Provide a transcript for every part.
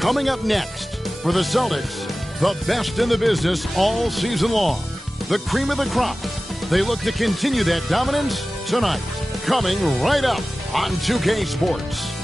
Coming up next, for the Celtics, the best in the business all season long. The cream of the crop. They look to continue that dominance tonight. Coming right up on 2K Sports.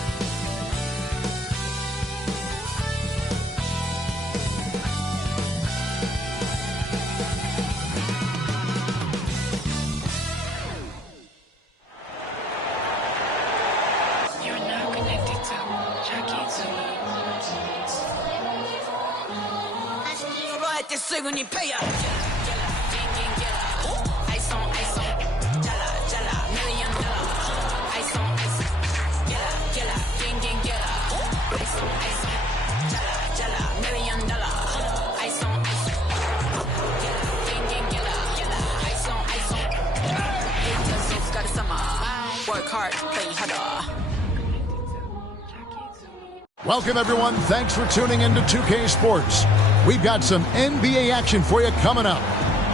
Welcome, everyone. Thanks for tuning into 2K Sports. We've got some NBA action for you coming up.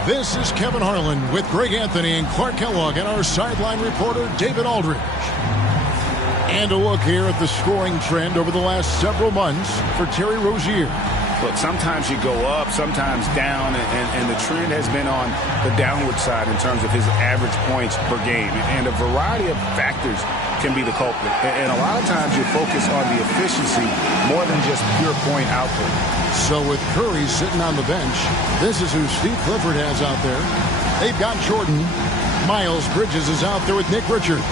This is Kevin Harlan with Greg Anthony and Clark Kellogg and our sideline reporter, David Aldridge. And a look here at the scoring trend over the last several months for Terry Rozier. Look, sometimes you go up, sometimes down, and the trend has been on the downward side in terms of his average points per game. And a variety of factors can be the culprit. And a lot of times you focus on the efficiency more than just pure point output. So with Curry sitting on the bench, this is who Steve Clifford has out there. They've got Jordan. Miles Bridges is out there with Nick Richards.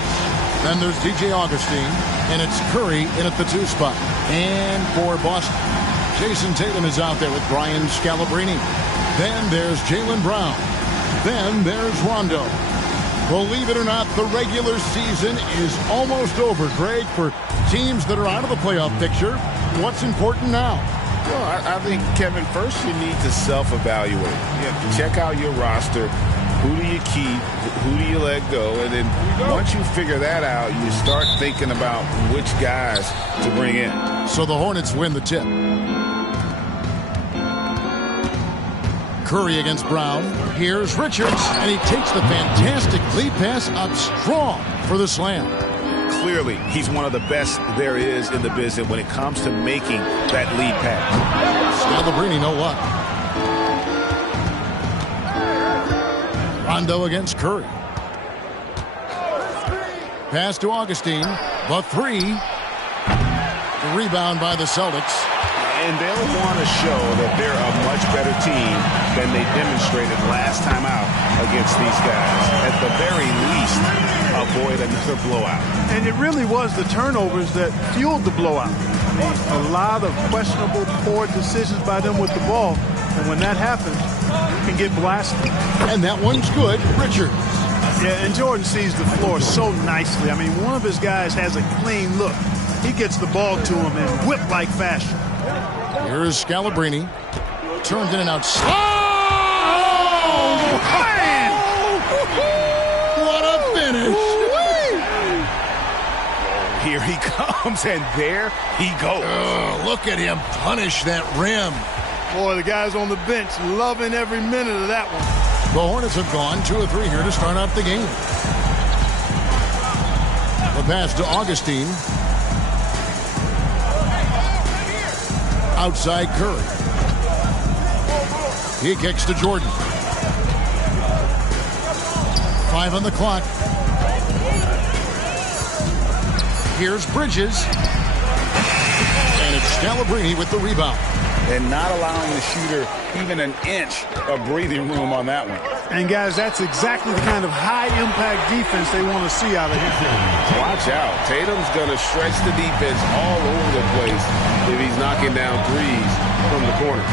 Then there's DJ Augustine, and it's Curry in at the 2 spot. And for Boston, Jason Tatum is out there with Brian Scalabrine. Then there's Jaylen Brown. Then there's Rondo. Believe it or not, the regular season is almost over, Greg. For teams that are out of the playoff picture, what's important now? Well, I think, Kevin, first you need to self-evaluate. Check out your roster. Who do you keep? Who do you let go? And then once you figure that out, you start thinking about which guys to bring in. So the Hornets win the tip. Curry against Brown. Here's Richards, and he takes the fantastic lead pass up strong for the slam. Clearly, he's one of the best there is in the business when it comes to making that lead pass. Scalabrine, no luck. Rondo against Curry. Pass to Augustine. The 3. The rebound by the Celtics. And they'll want to show that they're a much better team than they demonstrated last time out against these guys. At the very least, avoid another blowout. And it really was the turnovers that fueled the blowout. I mean, a lot of questionable, poor decisions by them with the ball. And when that happens, you can get blasted. And that one's good. Richards. Yeah, and Jordan sees the floor so nicely. I mean, one of his guys has a clean look. He gets the ball to him in whip-like fashion. Here's Scalabrine. Turned in and out. Oh, man! What a finish! Here he comes, and there he goes. Look at him punish that rim. Boy, the guys on the bench loving every minute of that one. The Hornets have gone 2 of 3 here to start out the game. The pass to Augustine. Outside Curry. He kicks to Jordan. 5 on the clock. Here's Bridges. And it's Scalabrine with the rebound. And not allowing the shooter even an inch of breathing room on that one. And, guys, that's exactly the kind of high-impact defense they want to see out of him. Watch out. Tatum's going to stretch the defense all over the place if he's knocking down threes from the corner.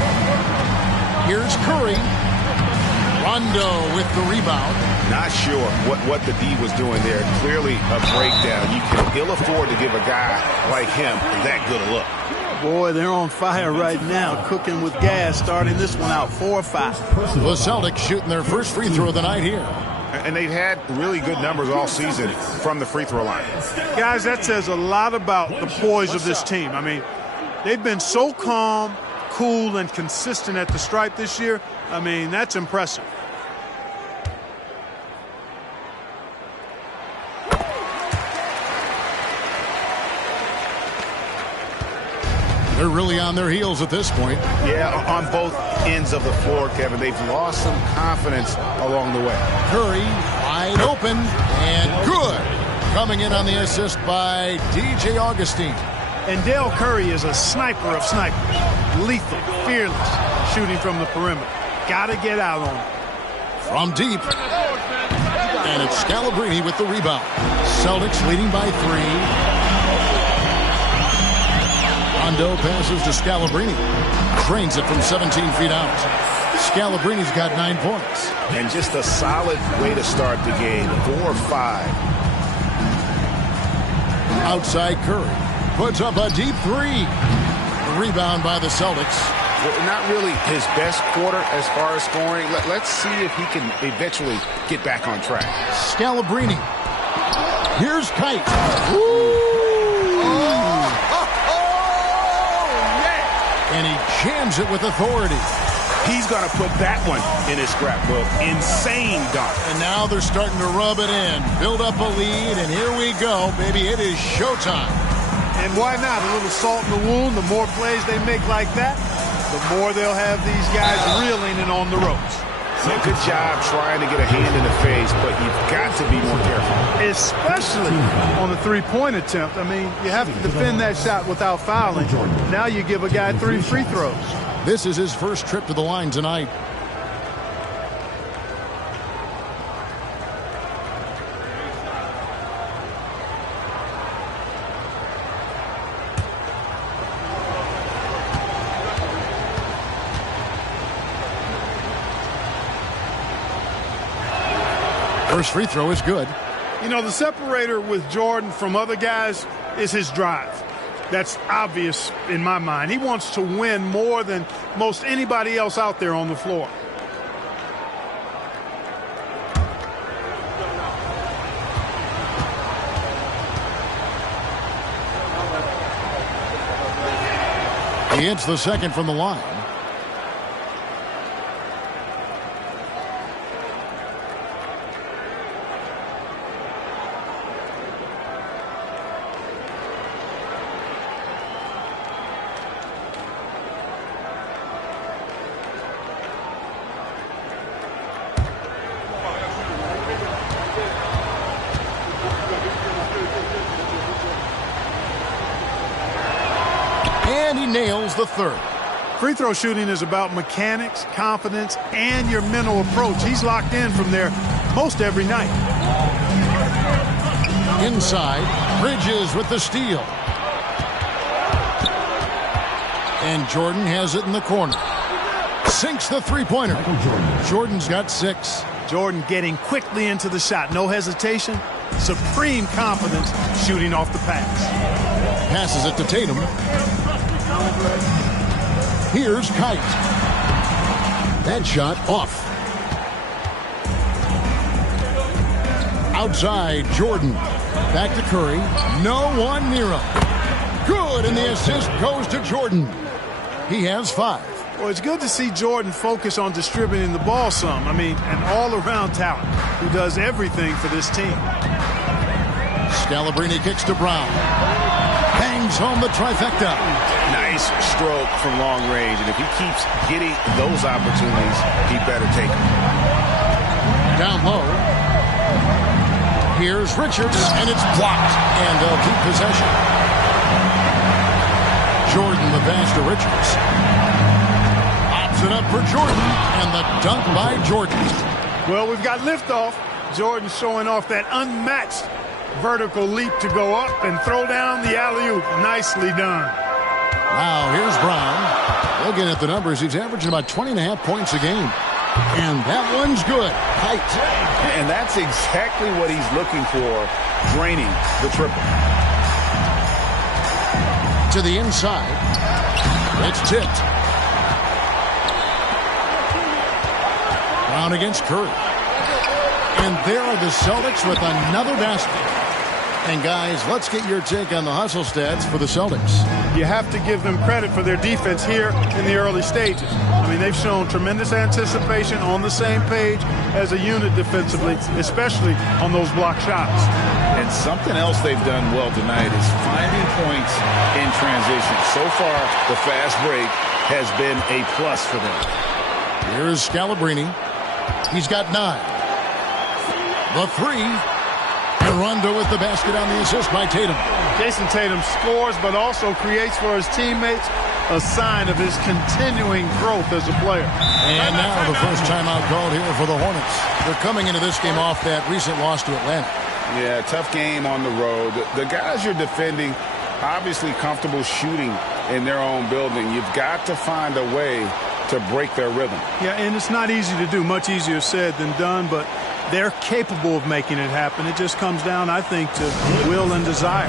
Here's Curry. Rondo with the rebound. Not sure what the D was doing there. Clearly a breakdown. You can ill afford to give a guy like him that good a look. Boy, they're on fire right now, cooking with gas, starting this one out 4-5. The Celtics shooting their first free throw of the night here. And they've had really good numbers all season from the free throw line. Guys, that says a lot about the poise of this team. I mean, they've been so calm, cool, and consistent at the stripe this year. I mean, that's impressive. They're really on their heels at this point. Yeah, on both ends of the floor, Kevin. They've lost some confidence along the way. Curry wide open and good. Coming in on the assist by DJ Augustine. And Dale Curry is a sniper of snipers. Lethal, fearless, shooting from the perimeter. Got to get out on it. From deep. And it's Scalabrine with the rebound. Celtics leading by 3. Rondo passes to Scalabrine. Drains it from 17 feet out. Scalabrine's got 9 points. And just a solid way to start the game. 4 or 5. Outside Curry. Puts up a deep 3. Rebound by the Celtics. Well, not really his best quarter as far as scoring. Let's see if he can eventually get back on track. Scalabrine. Here's Kite. Woo! And he jams it with authority. He's going to put that one in his scrapbook. Insane dunk. And now they're starting to rub it in. Build up a lead, and here we go, baby. It is showtime. And why not? A little salt in the wound. The more plays they make like that, the more they'll have these guys reeling and on the ropes. Good job trying to get a hand in the face, but you've got to be more careful. Especially on the three-point attempt. I mean, you have to defend that shot without fouling. Now you give a guy 3 free throws. This is his first trip to the line tonight. First free throw is good. You know, the separator with Jordan from other guys is his drive. That's obvious in my mind. He wants to win more than most anybody else out there on the floor. He hits the second from the line. And he nails the third. Free throw shooting is about mechanics, confidence, and your mental approach. He's locked in from there most every night. Inside, Bridges with the steal. And Jordan has it in the corner. Sinks the three-pointer. Jordan's got 6. Jordan getting quickly into the shot. No hesitation. Supreme confidence shooting off the pass. Passes it to Tatum. Here's Kite. That shot off. Outside, Jordan. Back to Curry. No one near him. Good, and the assist goes to Jordan. He has 5. Well, it's good to see Jordan focus on distributing the ball some. I mean, an all-around talent who does everything for this team. Scalabrine kicks to Brown. Bangs home the trifecta. Nice stroke from long range, and if he keeps getting those opportunities, he better take them. Down low. Here's Richards, and it's blocked, and they'll keep possession. Jordan the pass to Richards. Pops it up for Jordan, and the dunk by Jordan. Well, we've got liftoff. Jordan showing off that unmatched vertical leap to go up and throw down the alley-oop. Nicely done. Now, here's Brown. Looking at the numbers, he's averaging about 20.5 points a game. And that one's good. Height. And that's exactly what he's looking for, draining the triple. To the inside. It's tipped. Brown against Curry. And there are the Celtics with another basket. And guys, let's get your take on the hustle stats for the Celtics. You have to give them credit for their defense here in the early stages. I mean, they've shown tremendous anticipation, on the same page as a unit defensively, especially on those block shots. And And something else they've done well tonight is finding points in transition. So far, the fast break has been a plus for them. Here's Scalabrine. He's got 9. The 3. And Rondo with the basket on the assist by Tatum. Jason Tatum scores, but also creates for his teammates a sign of his continuing growth as a player. And now the first timeout called here for the Hornets. They're coming into this game off that recent loss to Atlanta. Yeah, tough game on the road. The guys you're defending, obviously comfortable shooting in their own building. You've got to find a way to break their rhythm. Yeah, and it's not easy to do. Much easier said than done, but they're capable of making it happen. It just comes down, I think, to will and desire.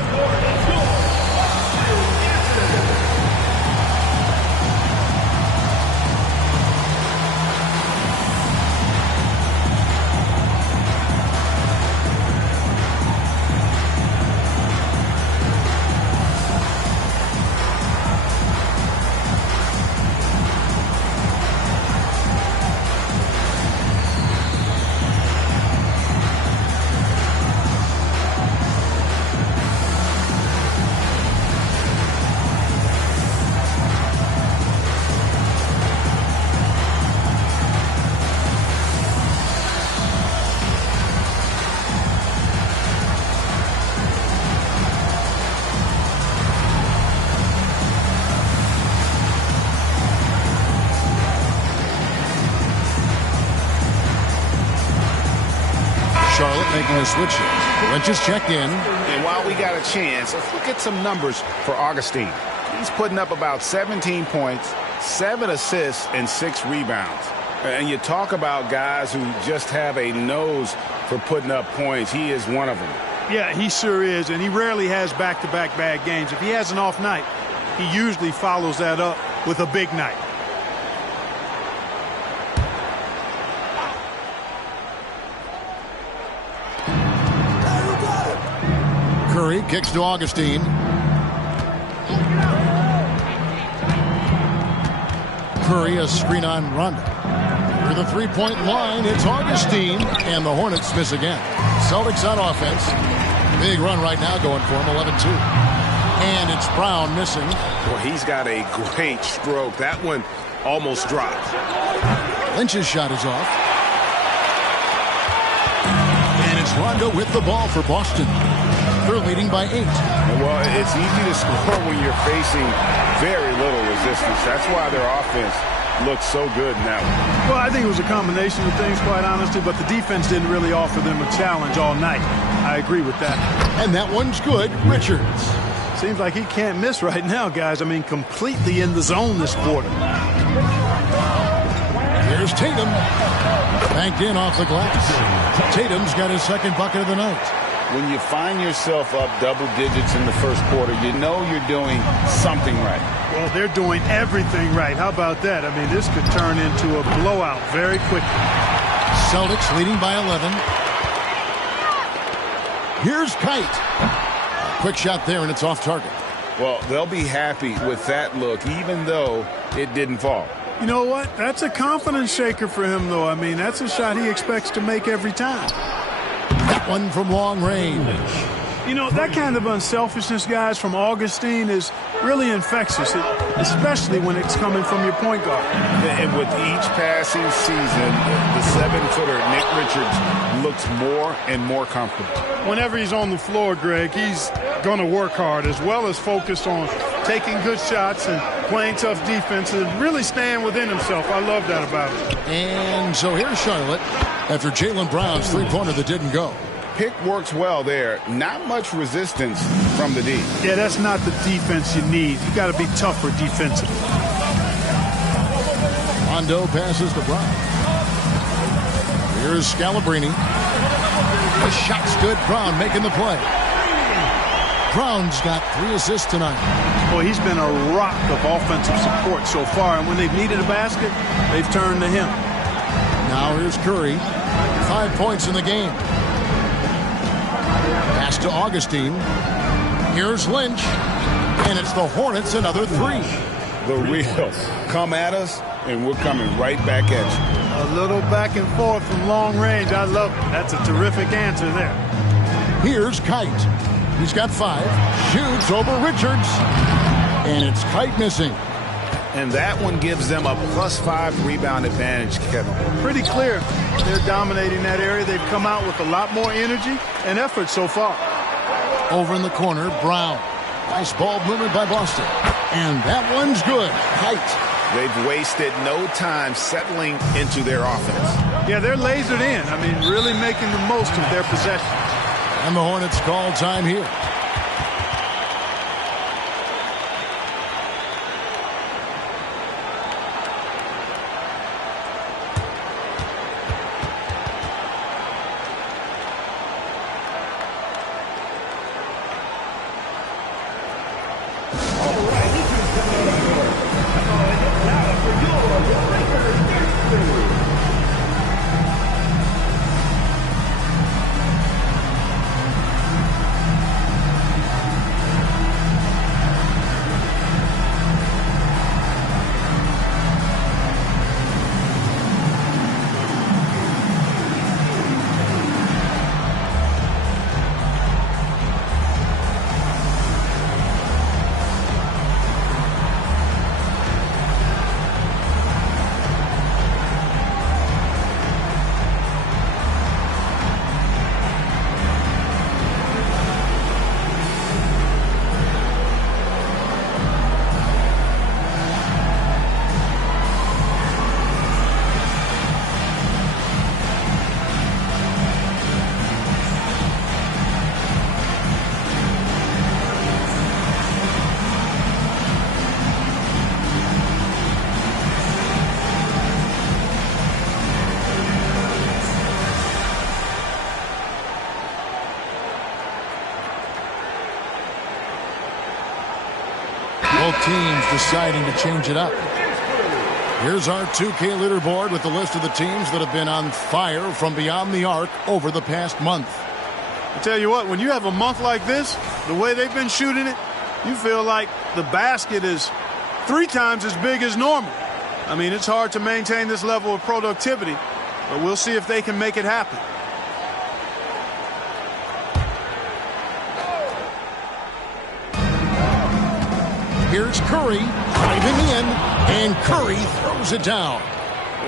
Charlotte making a switch here. Lynch is checked in. And while we got a chance, let's look at some numbers for Augustine. He's putting up about 17 points, 7 assists, and 6 rebounds. And you talk about guys who just have a nose for putting up points. He is one of them. Yeah, he sure is, and he rarely has back-to-back bad games. If he has an off night, he usually follows that up with a big night. Curry kicks to Augustine. Curry, a screen on Rondo. For the three-point line, it's Augustine, and the Hornets miss again. Celtics on offense. Big run right now going for him, 11-2. And it's Brown missing. Well, he's got a great stroke. That one almost dropped. Lynch's shot is off. And it's Rondo with the ball for Boston. They're leading by 8. Well, it's easy to score when you're facing very little resistance. That's why their offense looks so good in that one. Well, I think it was a combination of things, quite honestly, but the defense didn't really offer them a challenge all night. I agree with that. And that one's good. Richards. Seems like he can't miss right now, guys. I mean, completely in the zone this quarter. Here's Tatum. Banked in off the glass. Tatum's got his second bucket of the night. When you find yourself up double digits in the first quarter, you know you're doing something right. Well, they're doing everything right. How about that? I mean, this could turn into a blowout very quickly. Celtics leading by 11. Here's Kite. A quick shot there, and it's off target. Well, they'll be happy with that look, even though it didn't fall. You know what? That's a confidence shaker for him, though. I mean, that's a shot he expects to make every time. That one from long range. You know, that kind of unselfishness, guys, from Augustine is really infectious, especially when it's coming from your point guard. And with each passing season, the 7-footer Nick Richards looks more and more comfortable. Whenever he's on the floor, Greg, he's going to work hard as well as focus on taking good shots and playing tough defense and really staying within himself. I love that about him. And so here's Charlotte after Jaylen Brown's three-pointer that didn't go. Pick works well there. Not much resistance from the D. Yeah, that's not the defense you need. You got to be tougher defensively. Rondo passes to Brown. Here's Scalabrine. The shot's good. Brown making the play. Brown's got 3 assists tonight. Well, he's been a rock of offensive support so far, and when they've needed a basket, they've turned to him. Now here's Curry. 5 points in the game. Pass to Augustine. Here's Lynch. And it's the Hornets, another 3. The real. Come at us, and we're coming right back at you. A little back and forth from long range. I love it. That's a terrific answer there. Here's Kite. He's got 5. Shoots over Richards. And it's Kite missing. And that one gives them a +5 rebound advantage, Kevin. Pretty clear they're dominating that area. They've come out with a lot more energy and effort so far. Over in the corner, Brown. Nice ball movement by Boston. And that one's good. Kite. They've wasted no time settling into their offense. Yeah, they're lasered in. I mean, really making the most of their possession. And the Hornets call time here. Both teams deciding to change it up. Here's our 2K leaderboard with the list of the teams that have been on fire from beyond the arc over the past month. I tell you what, when you have a month like this, the way they've been shooting it, you feel like the basket is 3 times as big as normal. I mean, it's hard to maintain this level of productivity, but we'll see if they can make it happen. Here's Curry driving in, and Curry throws it down.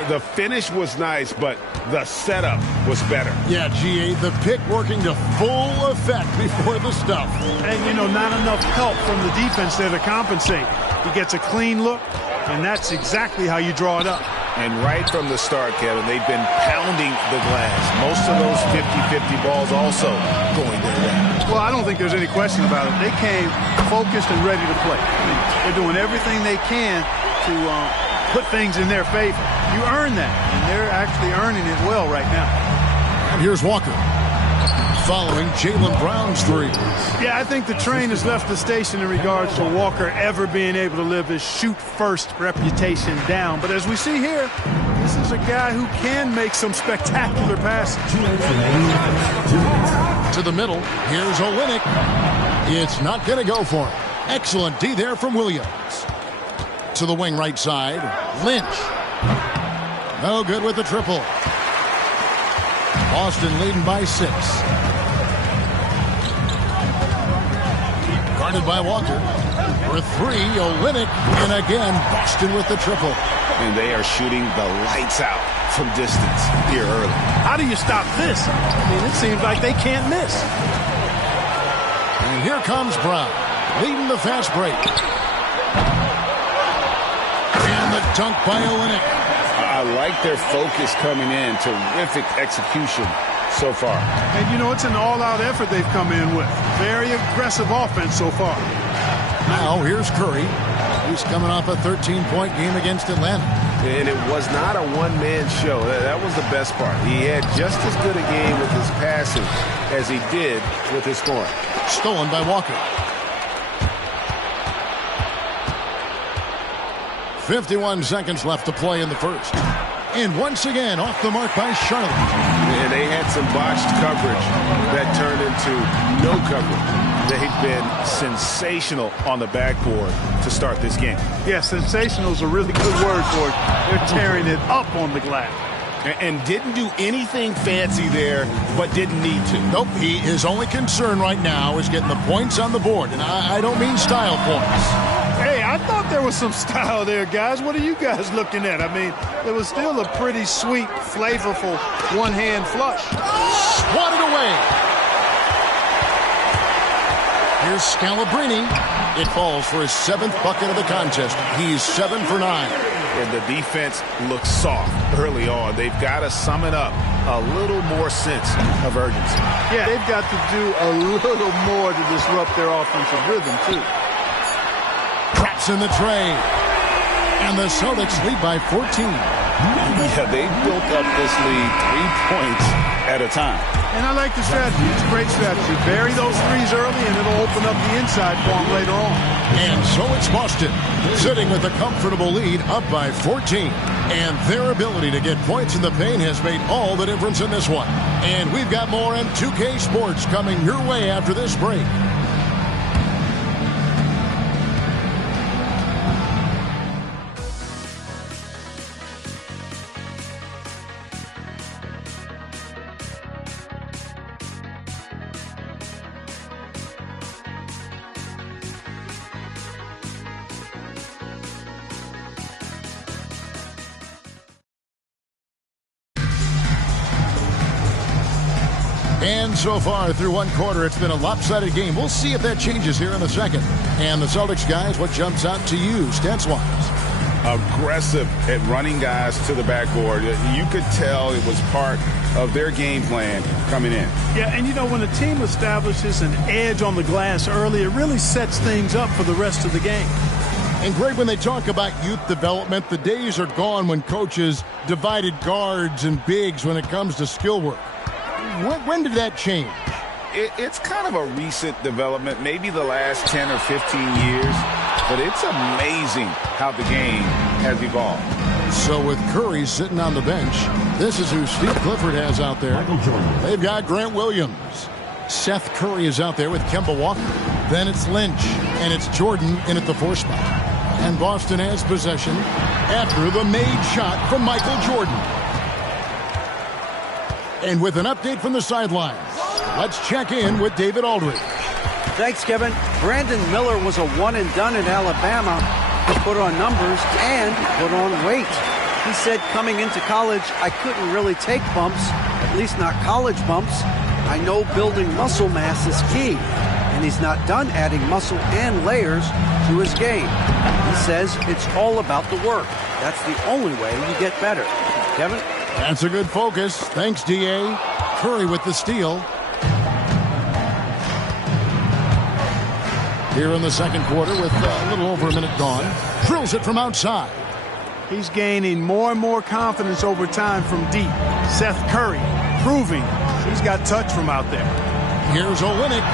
The finish was nice, but the setup was better. Yeah, GA, the pick working to full effect before the stuff. And, you know, not enough help from the defense there to compensate. He gets a clean look, and that's exactly how you draw it up. And right from the start, Kevin, they've been pounding the glass. Most of those 50-50 balls also going their way. Well, I don't think there's any question about it. They came focused and ready to play. I mean, they're doing everything they can to put things in their favor. You earn that, and they're actually earning it well right now. And here's Walker following Jaylen Brown's 3. Yeah, I think the train has left the station in regards to Walker ever being able to live his shoot-first reputation down. But as we see here, this is a guy who can make some spectacular passes. To the middle, here's Olynyk. It's not going to go for him. Excellent D there from Williams. To the wing right side, Lynch. No good with the triple. Boston leading by 6. Guarded by Walker. For 3, Olynyk. And again, Boston with the triple. And they are shooting the lights out from distance here early. How do you stop this? I mean, it seems like they can't miss. And here comes Brown, leading the fast break. And the dunk by Olynyk. I like their focus coming in. Terrific execution so far. And, you know, it's an all-out effort they've come in with. Very aggressive offense so far. Now, here's Curry. He's coming off a 13-point game against Atlanta. And it was not a one-man show. That was the best part. He had just as good a game with his passing as he did with his scoring. Stolen by Walker. 51 seconds left to play in the first. And once again, off the mark by Charlotte. And they had some botched coverage that turned into no coverage. They've been sensational on the backboard to start this game. Yeah, sensational is a really good word for it. They're tearing it up on the glass. And didn't do anything fancy there, but didn't need to. Nope, his only concern right now is getting the points on the board. And I don't mean style points. Hey, I thought there was some style there, guys. What are you guys looking at? I mean, it was still a pretty sweet, flavorful one-hand flush. Swatted away. Here's Scalabrini. It falls for his 7th bucket of the contest. He's 7 for 9. And the defense looks soft early on. They've got to sum it up. A little more sense of urgency. Yeah, they've got to do a little more to disrupt their offensive rhythm, too. Traps in the tray. And the Celtics lead by 14. Yeah, they built up this lead 3 points at a time. And I like the strategy. It's a great strategy. Bury those threes early, and it'll open up the inside for them later on. And so it's Boston, sitting with a comfortable lead up by 14. And their ability to get points in the paint has made all the difference in this one. And we've got more M2K Sports coming your way after this break. And so far through one quarter, it's been a lopsided game. We'll see if that changes here in the second. And the Celtics guys, what jumps out to you, stats-wise? Aggressive at running guys to the backboard. You could tell it was part of their game plan coming in. Yeah, and you know, when a team establishes an edge on the glass early, it really sets things up for the rest of the game. And Greg, when they talk about youth development, the days are gone when coaches divided guards and bigs when it comes to skill work. When did that change? It's kind of a recent development, maybe the last 10 or 15 years, but it's amazing how the game has evolved. So with Curry sitting on the bench, this is who Steve Clifford has out there. They've got Grant Williams. Seth Curry is out there with Kemba Walker. Then it's Lynch, and it's Jordan in at the 4 spot. And Boston has possession after the made shot from Michael Jordan. And with an update from the sidelines, let's check in with David Aldridge. Thanks, Kevin. Brandon Miller was a one-and-done in Alabama. He put on numbers and put on weight. He said coming into college, I couldn't really take bumps, at least not college bumps. I know building muscle mass is key, and he's not done adding muscle and layers to his game. He says it's all about the work. That's the only way you get better. Kevin? That's a good focus. Thanks, D.A. Curry with the steal. Here in the second quarter with a little over a minute gone. Drills it from outside. He's gaining more and more confidence over time from deep. Seth Curry proving he's got touch from out there. Here's Olynyk.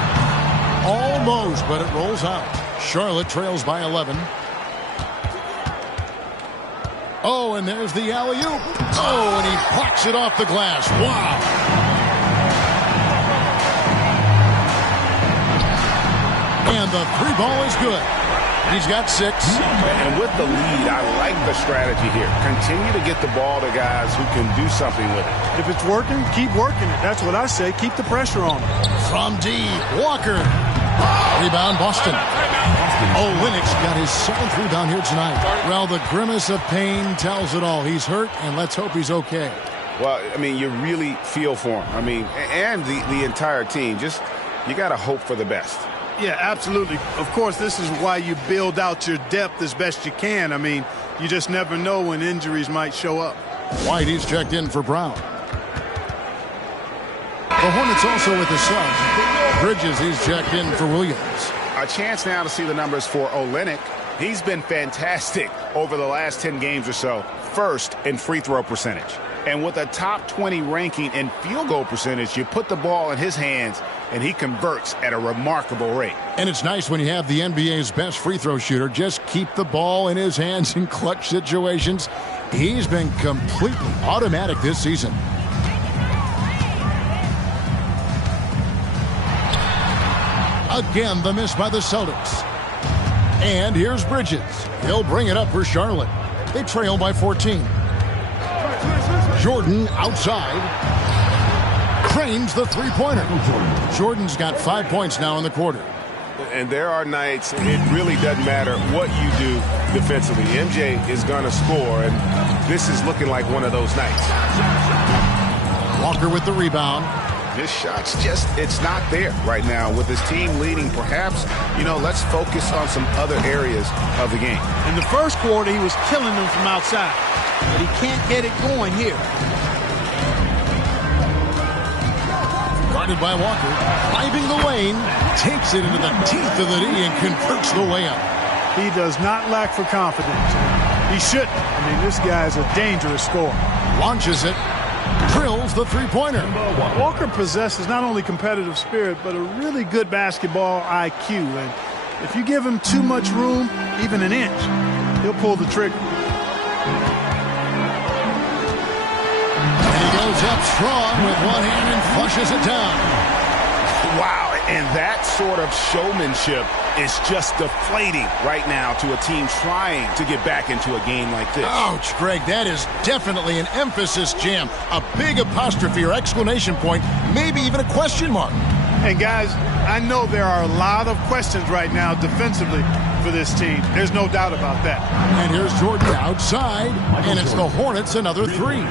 Almost, but it rolls out. Charlotte trails by 11. Oh, and there's the alley-oop. Oh, and he plucks it off the glass. Wow. And the 3 ball is good. He's got 6. And with the lead, I like the strategy here. Continue to get the ball to guys who can do something with it. If it's working, keep working it. That's what I say. Keep the pressure on him. From deep, Walker. Rebound, Boston. Olynyk's got his 7th rebound here tonight. Well, the grimace of pain tells it all. He's hurt, and let's hope he's okay. Well, I mean, you really feel for him. I mean, and the entire team. Just, you got to hope for the best. Yeah, absolutely. Of course, this is why you build out your depth as best you can. I mean, you just never know when injuries might show up. White, he's checked in for Brown. The Hornets also with the sub. Bridges, he's checked in for Williams. A chance now to see the numbers for Olynyk. He's been fantastic over the last 10 games or so. First in free throw percentage. And with a top 20 ranking in field goal percentage, you put the ball in his hands, and he converts at a remarkable rate. And it's nice when you have the NBA's best free throw shooter. Just keep the ball in his hands in clutch situations. He's been completely automatic this season. Again, the miss by the Celtics. And here's Bridges. He'll bring it up for Charlotte. They trail by 14. Jordan outside. Cranes the three-pointer. Jordan's got 5 points now in the quarter. And there are nights it really doesn't matter what you do defensively. MJ is going to score, and this is looking like one of those nights. Walker with the rebound. His shot's it's not there right now. With his team leading, perhaps, let's focus on some other areas of the game. In the first quarter, he was killing them from outside, but he can't get it going here. Guarded by Walker, driving the lane, takes it into the teeth of the D and converts the layup. He does not lack for confidence. He shouldn't. I mean, this guy's a dangerous scorer. Launches it, drills the three-pointer. Walker possesses not only competitive spirit, but a really good basketball IQ. And if you give him too much room, even an inch, he'll pull the trigger. And he goes up strong with one hand and flushes it down. Wow, and that sort of showmanship is just deflating right now to a team trying to get back into a game like this. Ouch, Greg, that is definitely an emphasis jam. A big apostrophe or exclamation point, maybe even a question mark. And guys, I know there are a lot of questions right now defensively for this team. There's no doubt about that. And here's Jordan outside, and it's the Hornets another three.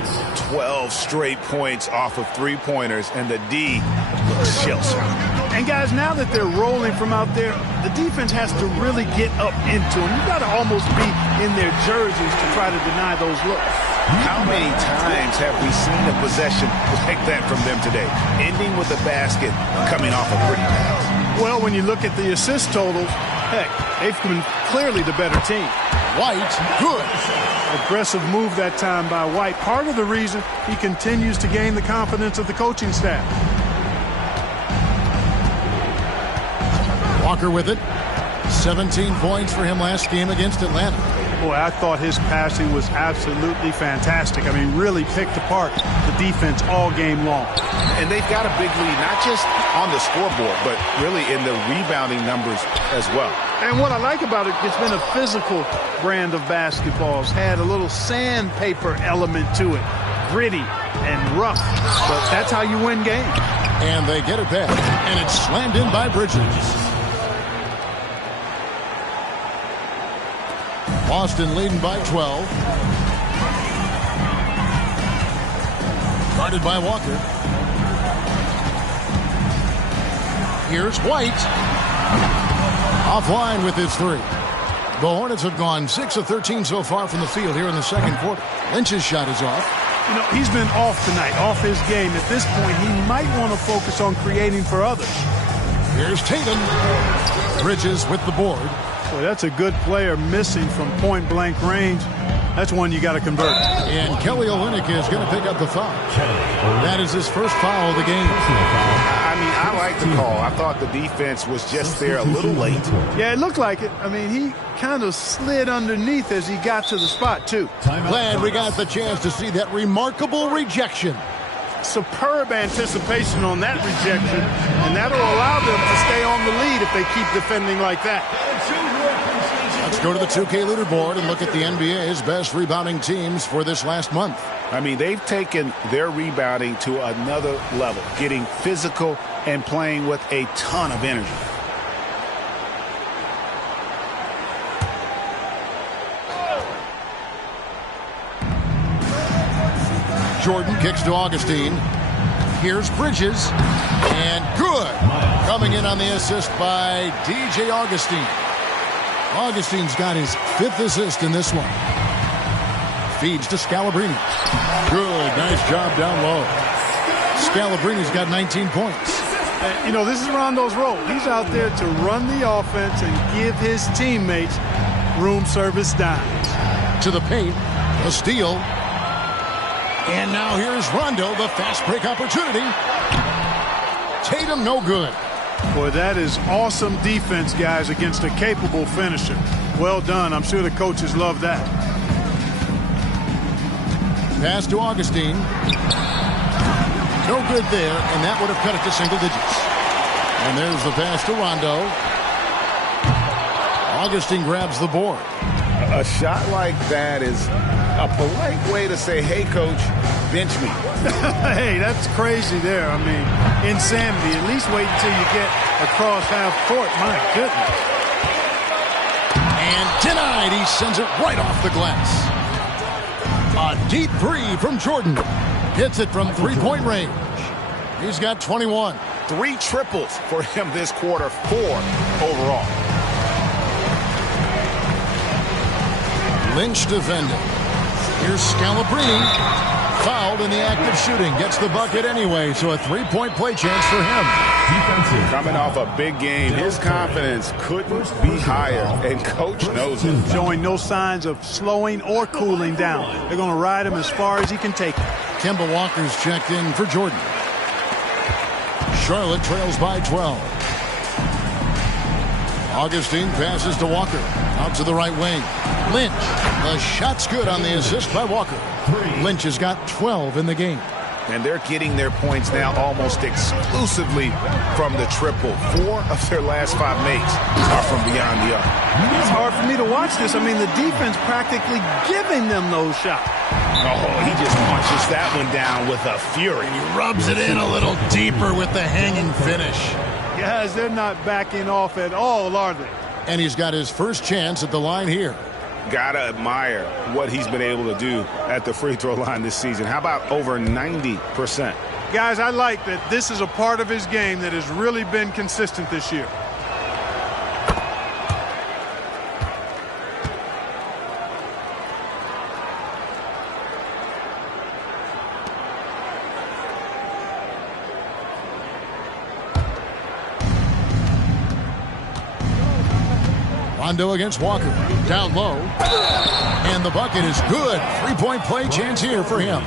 12 straight points off of three-pointers, and the D looks shell-shocked. And guys, now that they're rolling from out there, the defense has to really get up into them. You've got to almost be in their jerseys to try to deny those looks. How many times have we seen a possession like that from them today, ending with a basket coming off a pretty pass? Well, when you look at the assist totals, heck, they've been clearly the better team. White, good. Aggressive move that time by White. Part of the reason he continues to gain the confidence of the coaching staff. Walker with it. 17 points for him last game against Atlanta. Boy, I thought his passing was absolutely fantastic. I mean, really picked apart the defense all game long. And they've got a big lead, not just on the scoreboard, but really in the rebounding numbers as well. And what I like about it, it's been a physical brand of basketball. It's had a little sandpaper element to it. Gritty and rough, but that's how you win games. And they get it back, and it's slammed in by Bridges. Boston leading by 12. Guarded by Walker. Here's White. Offline with his three. The Hornets have gone 6 of 13 so far from the field here in the second quarter. Lynch's shot is off. You know, he's been off tonight, off his game. At this point, he might want to focus on creating for others. Here's Tatum. Bridges with the board. Boy, that's a good player missing from point-blank range. That's one you got to convert. And Kelly Olynyk is going to pick up the foul. That is his first foul of the game. I mean, I like the call. I thought the defense was just there a little late. Yeah, it looked like it. I mean, he kind of slid underneath as he got to the spot, too. Glad we got the chance to see that remarkable rejection. Superb anticipation on that rejection, and that'll allow them to stay on the lead if they keep defending like that. Let's go to the 2K leaderboard and look at the NBA's best rebounding teams for this last month. I mean, they've taken their rebounding to another level, getting physical and playing with a ton of energy. Jordan kicks to Augustine. Here's Bridges. And good. Coming in on the assist by DJ Augustine. Augustine's got his 5th assist in this one. Feeds to Scalabrine. Good. Nice job down low. Scalabrine's got 19 points. You know, this is Rondo's role. He's out there to run the offense and give his teammates room service dimes. To the paint. A steal. And now here's Rondo, the fast break opportunity. Tatum, no good. Boy, that is awesome defense, guys, against a capable finisher. Well done. I'm sure the coaches love that. Pass to Augustine. No good there, and that would have cut it to single digits. And there's the pass to Rondo. Augustine grabs the board. A shot like that is a polite way to say, hey, coach, bench me. Hey, that's crazy there. I mean, insanity. At least wait until you get across half court. My goodness. And denied. He sends it right off the glass. A deep three from Jordan. Hits it from three-point range. He's got 21. 3 triples for him this quarter, 4 overall. Lynch defending. Here's Scalabrine. Fouled in the act of shooting. Gets the bucket anyway, so a three-point play chance for him. Coming off a big game, his confidence couldn't be higher, and coach knows it. Showing no signs of slowing or cooling down. They're going to ride him as far as he can take it. Kemba Walker's checked in for Jordan. Charlotte trails by 12. Augustine passes to Walker. Out to the right wing. Lynch. The shot's good on the assist by Walker. Lynch has got 12 in the game. And they're getting their points now almost exclusively from the triple. 4 of their last 5 makes are from beyond the arc. It's hard for me to watch this. I mean, the defense practically giving them those shots. Oh, he just punches that one down with a fury. He rubs it in a little deeper with the hanging finish. Guys, they're not backing off at all, are they? And he's got his first chance at the line here. Gotta admire what he's been able to do at the free throw line this season. How about over 90%? Guys, I like that this is a part of his game that has really been consistent this year. Rondo against Walker. Down low. And the bucket is good. Three-point play chance here for him.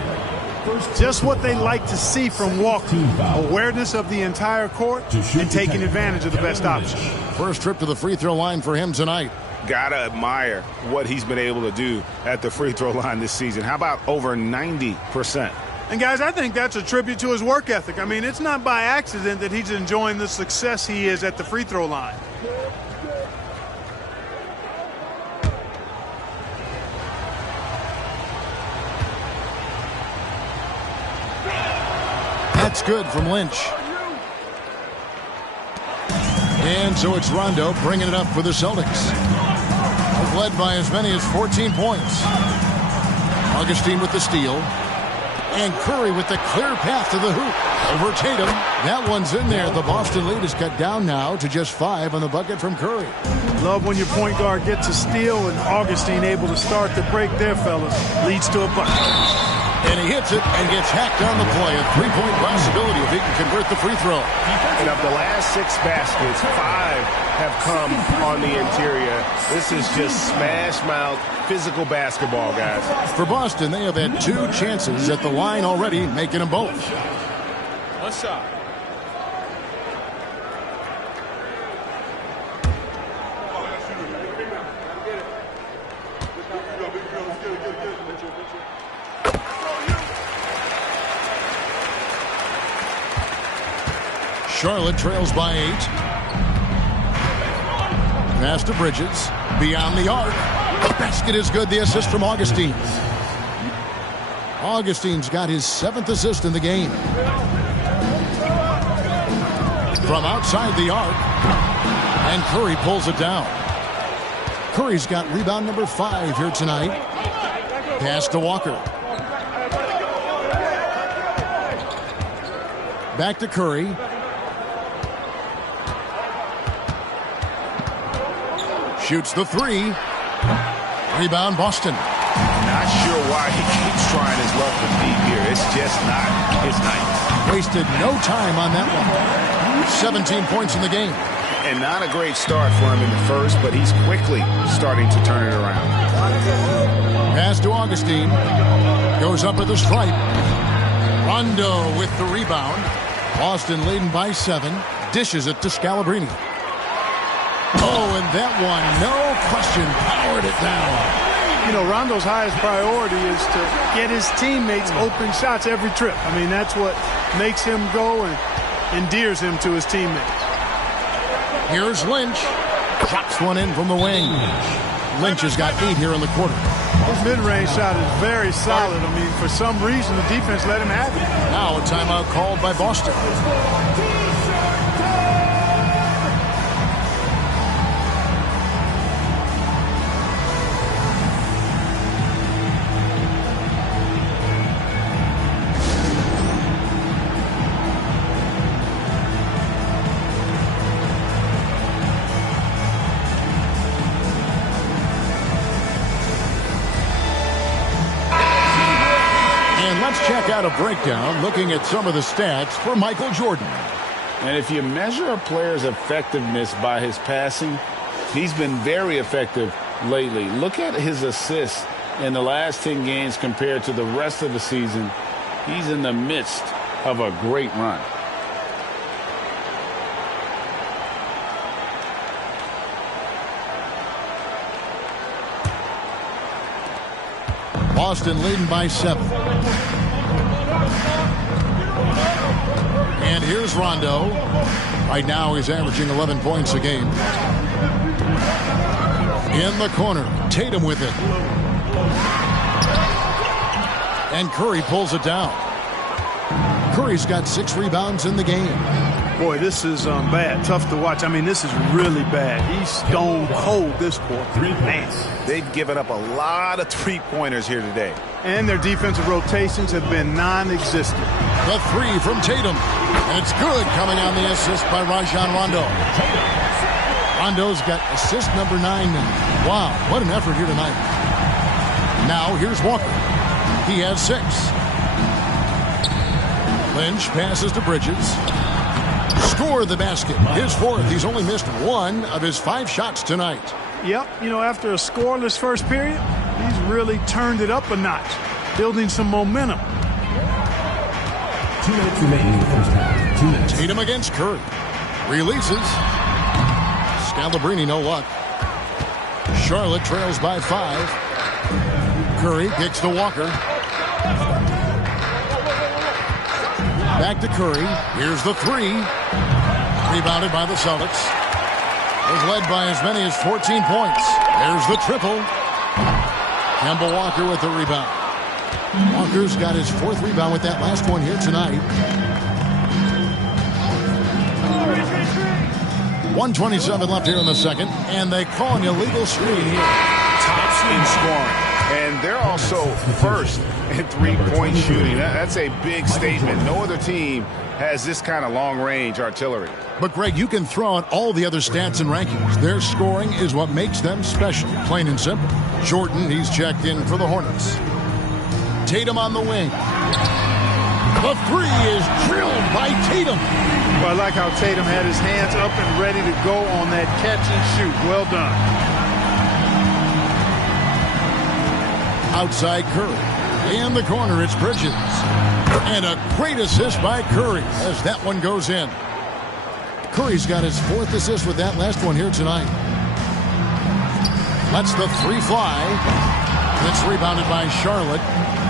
Just what they like to see from Walker. Awareness of the entire court and taking advantage of the best option. First trip to the free throw line for him tonight. Gotta admire what he's been able to do at the free throw line this season. How about over 90%? And guys, I think that's a tribute to his work ethic. I mean, it's not by accident that he's enjoying the success he is at the free throw line. That's good from Lynch. And so it's Rondo bringing it up for the Celtics. Led by as many as 14 points. Augustine with the steal. And Curry with the clear path to the hoop. Over Tatum. That one's in there. The Boston lead is cut down now to just 5 on the bucket from Curry. Love when your point guard gets a steal and Augustine able to start the break there, fellas. Leads to a bucket. And he hits it and gets hacked on the play. A three-point possibility if he can convert the free throw. And of the last 6 baskets, 5 have come on the interior. This is just smash-mouth physical basketball, guys. For Boston, they have had 2 chances at the line already, making them both. What's up? Charlotte trails by 8. Pass to Bridges. Beyond the arc. The basket is good. The assist from Augustine. Augustine's got his 7th assist in the game. From outside the arc. And Curry pulls it down. Curry's got rebound number 5 here tonight. Pass to Walker. Back to Curry. Shoots the 3. Rebound, Boston. Not sure why he keeps trying his luck from deep here. It's just not his night. Wasted no time on that one. 17 points in the game. And not a great start for him in the first, but he's quickly starting to turn it around. Pass to Augustine. Goes up at the stripe. Rondo with the rebound. Boston leading by 7. Dishes it to Scalabrine. Oh, and that one, no question, powered it down. You know, Rondo's highest priority is to get his teammates open shots every trip. I mean, that's what makes him go and endears him to his teammates. Here's Lynch. Drops one in from the wing. Lynch has got 8 here in the quarter. His mid-range shot is very solid. I mean, for some reason, the defense let him have it. Now a timeout called by Boston. Let's check out a breakdown looking at some of the stats for Michael Jordan. And if you measure a player's effectiveness by his passing, he's been very effective lately. Look at his assists in the last 10 games compared to the rest of the season. He's in the midst of a great run. Boston leading by 7. And here's Rondo. Right now he's averaging 11 points a game. In the corner, Tatum with it. And Curry pulls it down. Curry's got 6 rebounds in the game. Boy, this is bad. Tough to watch. I mean, this is really bad. He's stone cold this quarter. Man. They've given up a lot of three-pointers here today. And their defensive rotations have been non-existent. The 3 from Tatum. And it's good, coming on the assist by Rajon Rondo. Rondo's got assist number 9. Wow, what an effort here tonight. Now here's Walker. He has 6. Lynch passes to Bridges. Score the basket. His 4th. He's only missed 1 of his 5 shots tonight. Yep, you know, after a scoreless first period, he's really turned it up a notch, building some momentum. 2 minutes remaining in the first half. 2 minutes. Tatum against Curry. Releases. Scalabrine, no luck. Charlotte trails by 5. Curry kicks to Walker. Back to Curry. Here's the 3. Rebounded by the Celtics. Was led by as many as 14 points. There's the triple. Kemba Walker with the rebound. Walker's got his 4th rebound with that last one here tonight. 1:27 left here in the second, and they call an illegal screen here. Tops in scoring. And they're also first in three-point shooting. That's a big statement. No other team has this kind of long-range artillery. But, Greg, you can throw out all the other stats and rankings. Their scoring is what makes them special, plain and simple. Jordan, he's checked in for the Hornets. Tatum on the wing. The 3 is drilled by Tatum. Well, I like how Tatum had his hands up and ready to go on that catch and shoot. Well done. Outside Curry. In the corner, it's Bridges. And a great assist by Curry as that one goes in. Curry's got his 4th assist with that last one here tonight. Lets the 3 fly. It's rebounded by Charlotte.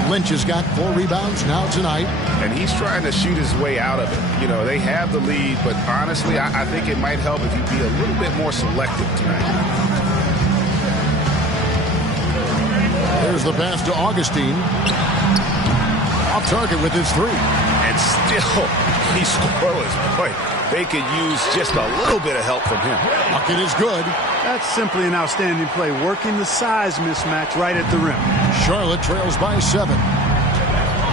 Lynch has got 4 rebounds now tonight. And he's trying to shoot his way out of it. You know, they have the lead, but honestly, I think it might help if you be a little bit more selective tonight. There's the pass to Augustine. Off target with his 3. And still, he's scoreless. Boy, they could use just a little bit of help from him. Bucket is good. That's simply an outstanding play, working the size mismatch right at the rim. Charlotte trails by 7.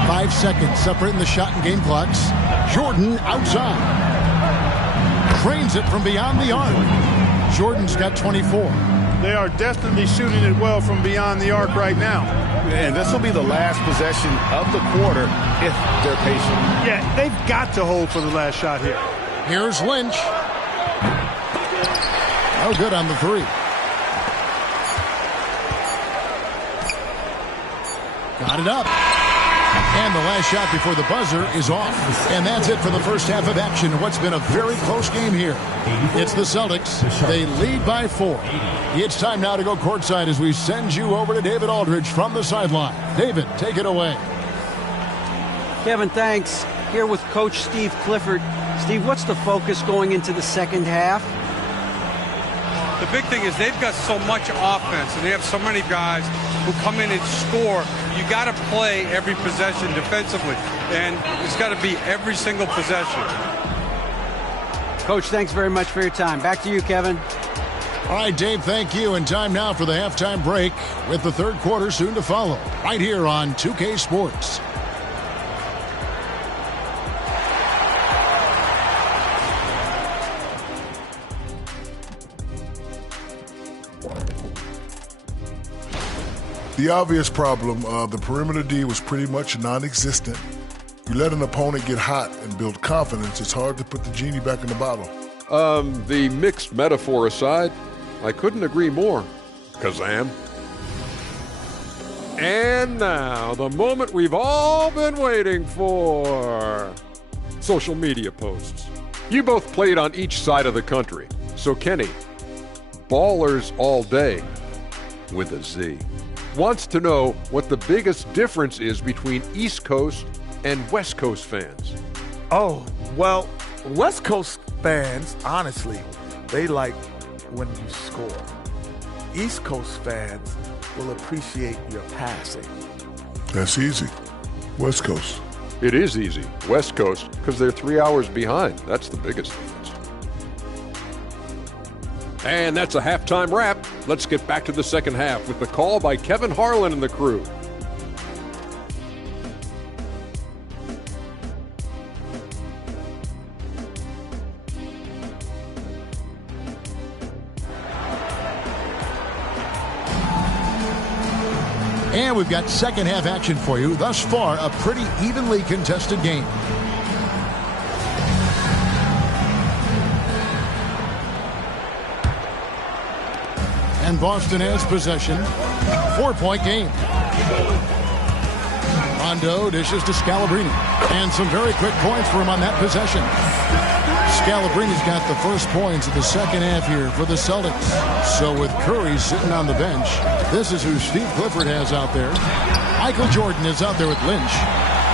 5 seconds separating the shot and game clocks. Jordan outside. Trains it from beyond the arc. Jordan's got 24. They are definitely shooting it well from beyond the arc right now. And this will be the last possession of the quarter if they're patient. Yeah, they've got to hold for the last shot here. Here's Lynch. No good on the 3. Got it up. And the last shot before the buzzer is off. And that's it for the first half of action in what's been a very close game here. It's the Celtics. They lead by 4. It's time now to go courtside as we send you over to David Aldridge from the sideline. David, take it away. Kevin, thanks. Here with Coach Steve Clifford. Steve, what's the focus going into the second half? The big thing is they've got so much offense, and they have so many guys who come in and score. You got to play every possession defensively, and it's got to be every single possession. Coach, thanks very much for your time. Back to you, Kevin. All right, Dave, thank you. And time now for the halftime break with the third quarter soon to follow right here on 2K Sports. The obvious problem, the perimeter D was pretty much non-existent. You let an opponent get hot and build confidence, it's hard to put the genie back in the bottle. The mixed metaphor aside, I couldn't agree more. Kazam. And now, the moment we've all been waiting for. Social media posts. You both played on each side of the country. So Kenny, Ballers All Day, with a Z, wants to know what the biggest difference is between East Coast and West Coast fans. Oh, well, West Coast fans, honestly, they like when you score. East Coast fans will appreciate your passing. That's easy. West Coast. It is easy. West Coast, because they're 3 hours behind. That's the biggest difference. And that's a halftime wrap. Let's get back to the second half with the call by Kevin Harlan and the crew. And we've got second half action for you. Thus far, a pretty evenly contested game. And Boston has possession. 4-point game. Rondo dishes to Scalabrine. And some very quick points for him on that possession. Scalabrine's got the first points of the second half here for the Celtics. So with Curry sitting on the bench, this is who Steve Clifford has out there. Michael Jordan is out there with Lynch.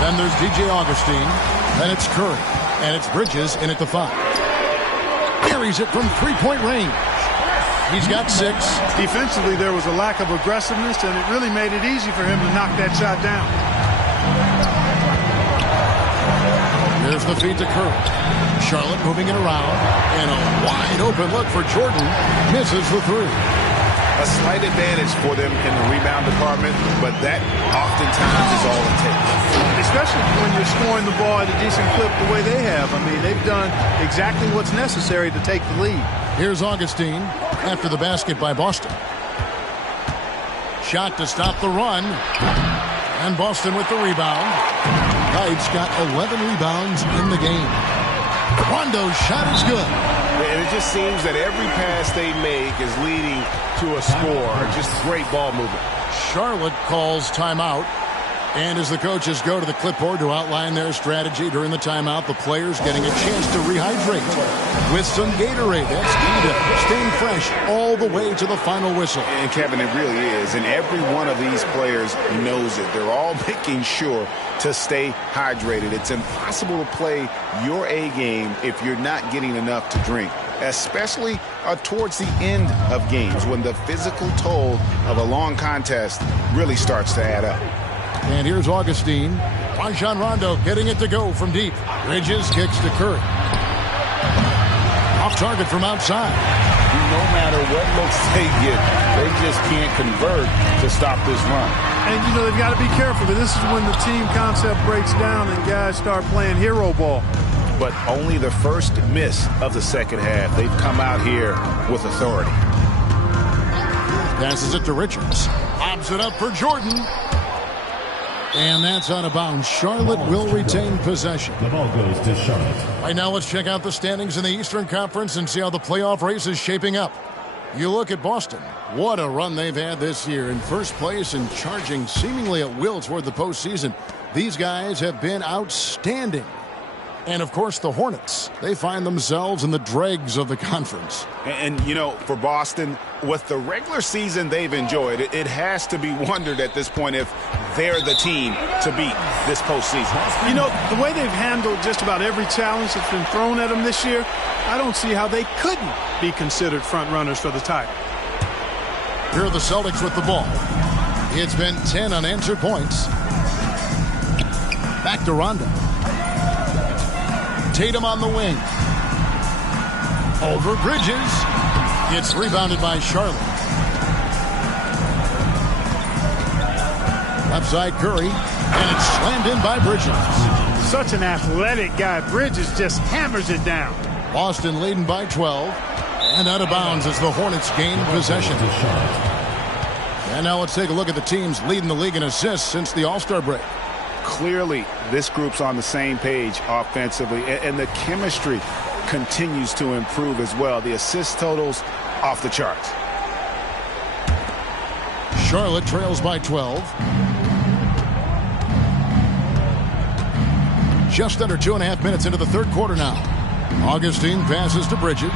Then there's DJ Augustine. Then it's Curry. And it's Bridges in at the 5. Carries it from three-point range. He's got 6. Defensively, there was a lack of aggressiveness, and it really made it easy for him to knock that shot down. Here's the feed to Curry. Charlotte moving it around. And a wide open look for Jordan. Misses the 3. A slight advantage for them in the rebound department, but that oftentimes is all it takes. Especially when you're scoring the ball at a decent clip the way they have. I mean, they've done exactly what's necessary to take the lead. Here's Augustine after the basket by Boston. Shot to stop the run. And Boston with the rebound. Knight's got 11 rebounds in the game. Rondo's shot is good. And it just seems that every pass they make is leading to a score. Just great ball movement. Charlotte calls timeout. And as the coaches go to the clipboard to outline their strategy during the timeout, the players getting a chance to rehydrate with some Gatorade. That's key to staying fresh all the way to the final whistle. And Kevin, it really is. And every one of these players knows it. They're all making sure to stay hydrated. It's impossible to play your A game if you're not getting enough to drink, especially towards the end of games when the physical toll of a long contest really starts to add up. And here's Augustine. Rajon Rondo getting it to go from deep. Bridges kicks to Curry. Off target from outside. No matter what looks they get, they just can't convert to stop this run. And, you know, they've got to be careful, because this is when the team concept breaks down and guys start playing hero ball. But only the first miss of the second half. They've come out here with authority. Passes it to Richards. Lobs it up for Jordan. And that's out of bounds. Charlotte will retain possession. The ball goes to Charlotte. Right now, let's check out the standings in the Eastern Conference and see how the playoff race is shaping up. You look at Boston. What a run they've had this year. In first place and charging seemingly at will toward the postseason. These guys have been outstanding. And, of course, the Hornets. They find themselves in the dregs of the conference. And you know, for Boston, with the regular season they've enjoyed, it has to be wondered at this point if they're the team to beat this postseason. You know, the way they've handled just about every challenge that's been thrown at them this year, I don't see how they couldn't be considered front runners for the title. Here are the Celtics with the ball. It's been 10 unanswered points. Back to Rondo. Tatum on the wing. Over Bridges. It's rebounded by Charlotte. Left side Curry. And it's slammed in by Bridges. Such an athletic guy. Bridges just hammers it down. Boston leading by 12. And out of bounds as the Hornets gain possession. And now let's take a look at the teams leading the league in assists since the All-Star break. Clearly, this group's on the same page offensively, and the chemistry continues to improve as well. The assist totals off the charts. Charlotte trails by 12. Just under 2.5 minutes into the third quarter now. Augustine passes to Bridges.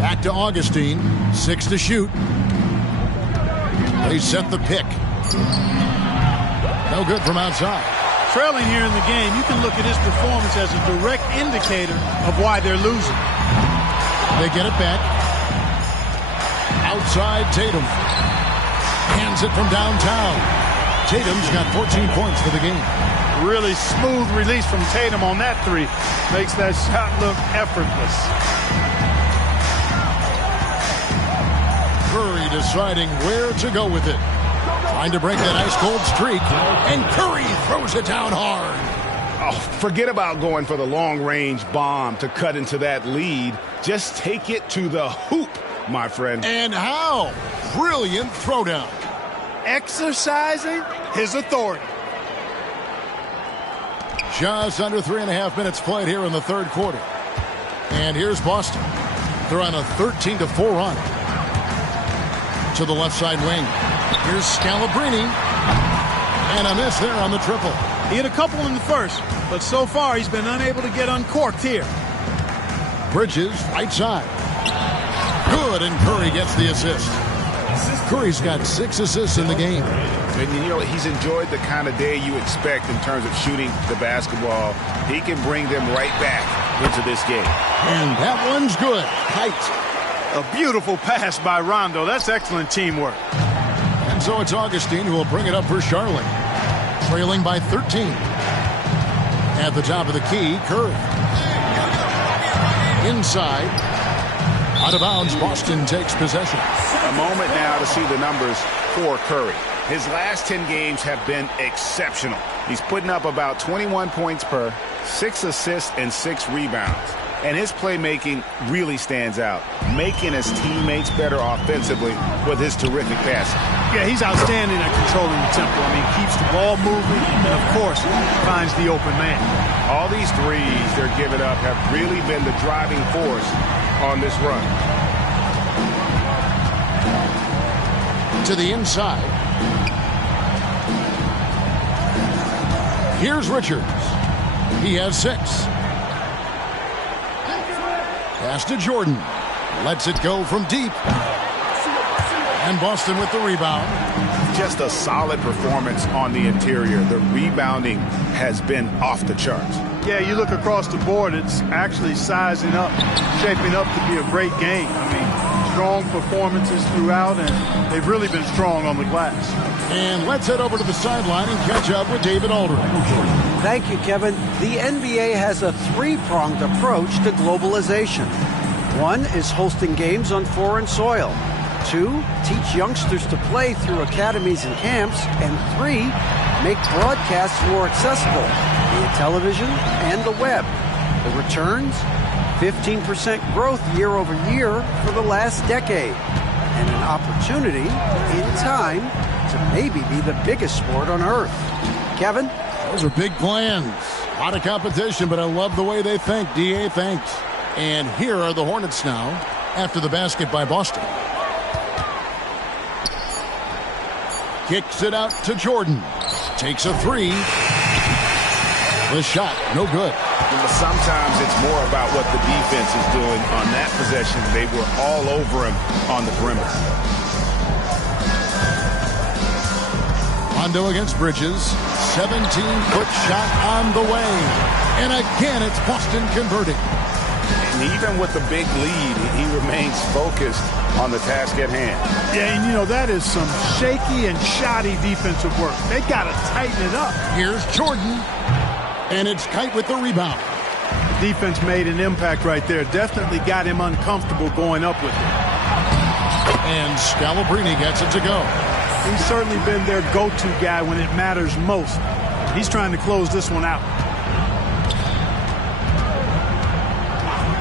Back to Augustine. 6 to shoot. They set the pick. No good from outside. Trailing here in the game, you can look at his performance as a direct indicator of why they're losing. They get it back. Outside Tatum. Hands it from downtown. Tatum's got 14 points for the game. Really smooth release from Tatum on that three. Makes that shot look effortless. Curry deciding where to go with it. Trying to break that ice-cold streak. And Curry throws it down hard. Oh, forget about going for the long-range bomb to cut into that lead. Just take it to the hoop, my friend. And how? Brilliant throwdown. Exercising his authority. Just under 3.5 minutes played here in the third quarter. And here's Boston. They're on a 13-4 run. To the left side wing. Here's Scalabrine. And a miss there on the triple. He had a couple in the first, but so far he's been unable to get uncorked here. Bridges, right side. Good, and Curry gets the assist. Curry's got 6 assists in the game. And you know, he's enjoyed the kind of day you expect in terms of shooting the basketball. He can bring them right back into this game. And that one's good. Height. A beautiful pass by Rondo. That's excellent teamwork. And so it's Augustine who will bring it up for Charlotte. Trailing by 13. At the top of the key, Curry. Inside. Out of bounds, Boston takes possession. A moment now to see the numbers for Curry. His last 10 games have been exceptional. He's putting up about 21 points per, 6 assists, and 6 rebounds. And his playmaking really stands out, making his teammates better offensively with his terrific passing. Yeah, he's outstanding at controlling the tempo. I mean, keeps the ball moving, and of course, finds the open man. All these threes they're giving up have really been the driving force on this run. To the inside. Here's Richards. He has 6. Pass to Jordan. Lets it go from deep. And Boston with the rebound. Just a solid performance on the interior. The rebounding has been off the charts. Yeah, you look across the board, it's actually sizing up, shaping up to be a great game. I mean, strong performances throughout, and they've really been strong on the glass. And let's head over to the sideline and catch up with David Aldridge. Thank you, Kevin. The NBA has a 3-pronged approach to globalization. 1 is hosting games on foreign soil. 2, teach youngsters to play through academies and camps. And 3, make broadcasts more accessible via television and the web. The returns? 15% growth year over year for the last decade. And an opportunity, in time, to maybe be the biggest sport on earth. Kevin? Those are big plans. A lot of competition, but I love the way they think. D.A., thanks. And here are the Hornets now after the basket by Boston. Kicks it out to Jordan. Takes a three. The shot, no good. Sometimes it's more about what the defense is doing on that possession. They were all over him on the perimeter. Rondo against Bridges. 17-foot shot on the way. And again, it's Boston converting. And even with the big lead, he remains focused on the task at hand. Yeah, and you know, that is some shaky and shoddy defensive work. They got to tighten it up. Here's Jordan. And it's Kite with the rebound. The defense made an impact right there. Definitely got him uncomfortable going up with it. And Scalabrine gets it to go. He's certainly been their go-to guy when it matters most. He's trying to close this one out.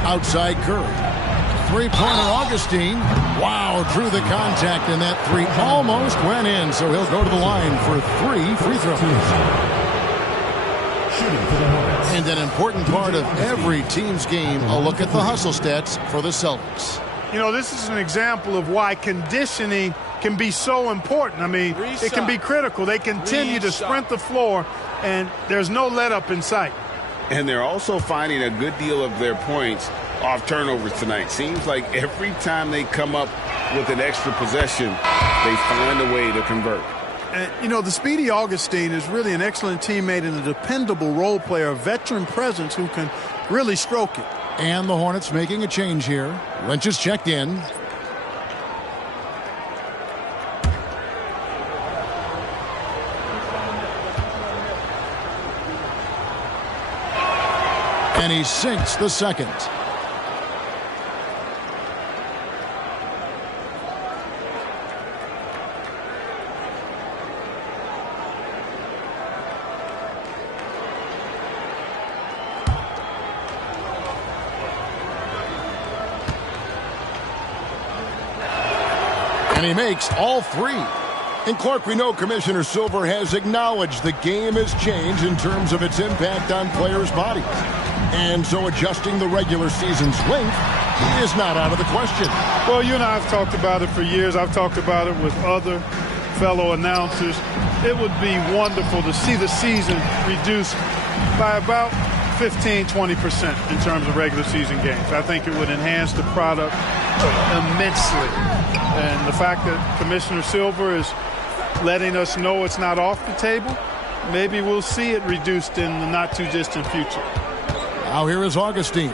Outside Curry. Three-pointer Augustine. Wow, drew the contact, and that three almost went in, so he'll go to the line for 3 free throws. And an important part of every team's game, a look at the hustle stats for the Celtics. You know, this is an example of why conditioning can be so important. I mean, it can be critical. They continue to sprint the floor, and there's no let-up in sight. And they're also finding a good deal of their points off turnovers tonight. Seems like every time they come up with an extra possession, they find a way to convert. And, you know, the speedy Augustine is really an excellent teammate and a dependable role player, a veteran presence who can really stroke it. And the Hornets making a change here. Lynch is checked in. And he sinks the second. And he makes all three. And Clark, we know Commissioner Silver has acknowledged the game has changed in terms of its impact on players' bodies. And so adjusting the regular season's length is not out of the question. Well, you and I have talked about it for years. I've talked about it with other fellow announcers. It would be wonderful to see the season reduced by about 15-20% in terms of regular season games. I think it would enhance the product immensely. And the fact that Commissioner Silver is letting us know it's not off the table, maybe we'll see it reduced in the not-too-distant future. Now here is Augustine.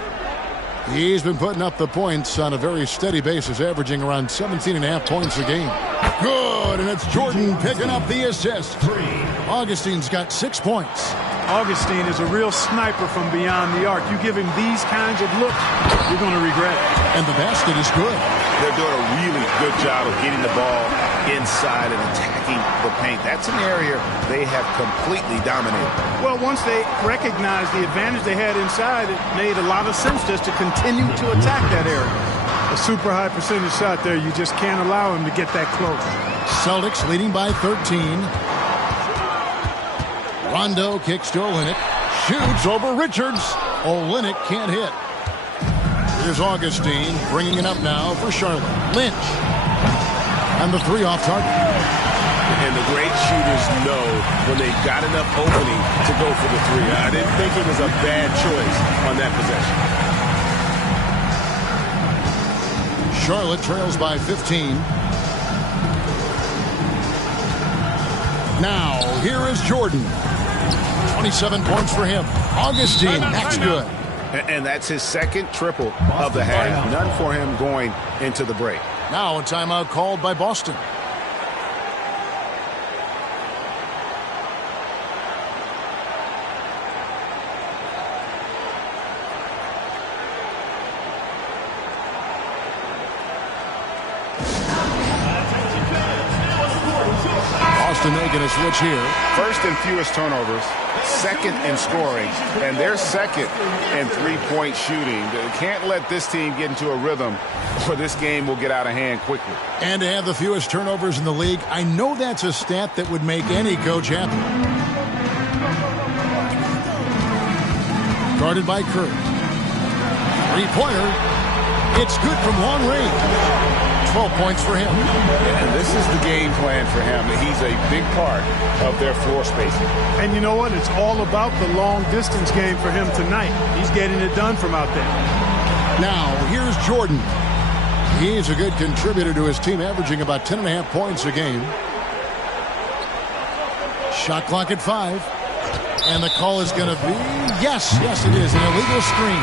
He's been putting up the points on a very steady basis, averaging around 17.5 points a game. Good, and it's Jordan picking up the assist. Augustine's got 6 points. Augustine is a real sniper from beyond the arc. You give him these kinds of looks, you're going to regret it. And the basket is good. They're doing a really good job of getting the ball inside and attacking the paint. That's an area they have completely dominated. Well, once they recognized the advantage they had inside, it made a lot of sense just to continue to attack that area. A super high percentage shot there, you just can't allow him to get that close. Celtics leading by 13. Rondo kicks to Olynyk. Shoots over Richards. Olynyk can't hit. Here's Augustine bringing it up now for Charlotte. Lynch. And the three off target. And the great shooters know when they've got enough opening to go for the three. I didn't think it was a bad choice on that possession. Charlotte trails by 15. Now, here is Jordan. 27 points for him. Augustine, that's good. And that's his second triple of the half. None for him going into the break. Now a timeout called by Boston. Boston making a switch here. First in fewest turnovers, second in scoring, and they're second in three-point shooting. They can't let this team get into a rhythm, or this game will get out of hand quickly. And to have the fewest turnovers in the league, I know that's a stat that would make any coach happy. Guarded by Curry. Three-pointer. It's good from long range. 12 points for him. And this is the game plan for him. He's a big part of their floor spacing. And you know what? It's all about the long-distance game for him tonight. He's getting it done from out there. Now, here's Jordan. He's a good contributor to his team, averaging about 10.5 points a game. Shot clock at 5. And the call is going to be, yes, it is, an illegal screen.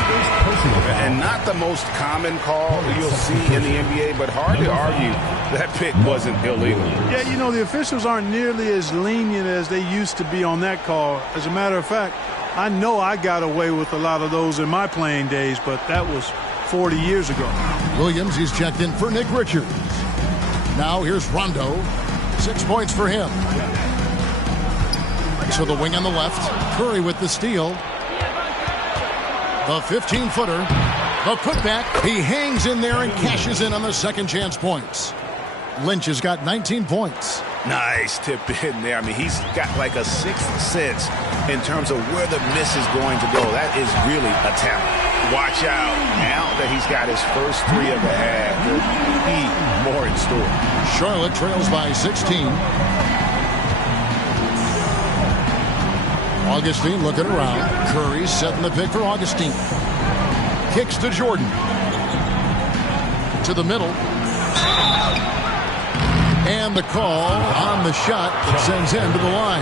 And not the most common call you'll see in the NBA, but hard to argue that pick wasn't illegal. Yeah, you know, the officials aren't nearly as lenient as they used to be on that call. As a matter of fact, I know I got away with a lot of those in my playing days, but that was 40 years ago. Williams, he's checked in for Nick Richards. Now here's Rondo. 6 points for him. To the wing on the left. Curry with the steal. The 15-footer. The putback. He hangs in there and cashes in on the second chance points. Lynch has got 19 points. Nice tip in there. I mean, he's got like a sixth sense in terms of where the miss is going to go. That is really a talent. Watch out now that he's got his first 3 of the half. There'll be more in store. Charlotte trails by 16. Augustine looking around. Curry setting the pick for Augustine. Kicks to Jordan. To the middle. And the call on the shot that sends him to the line.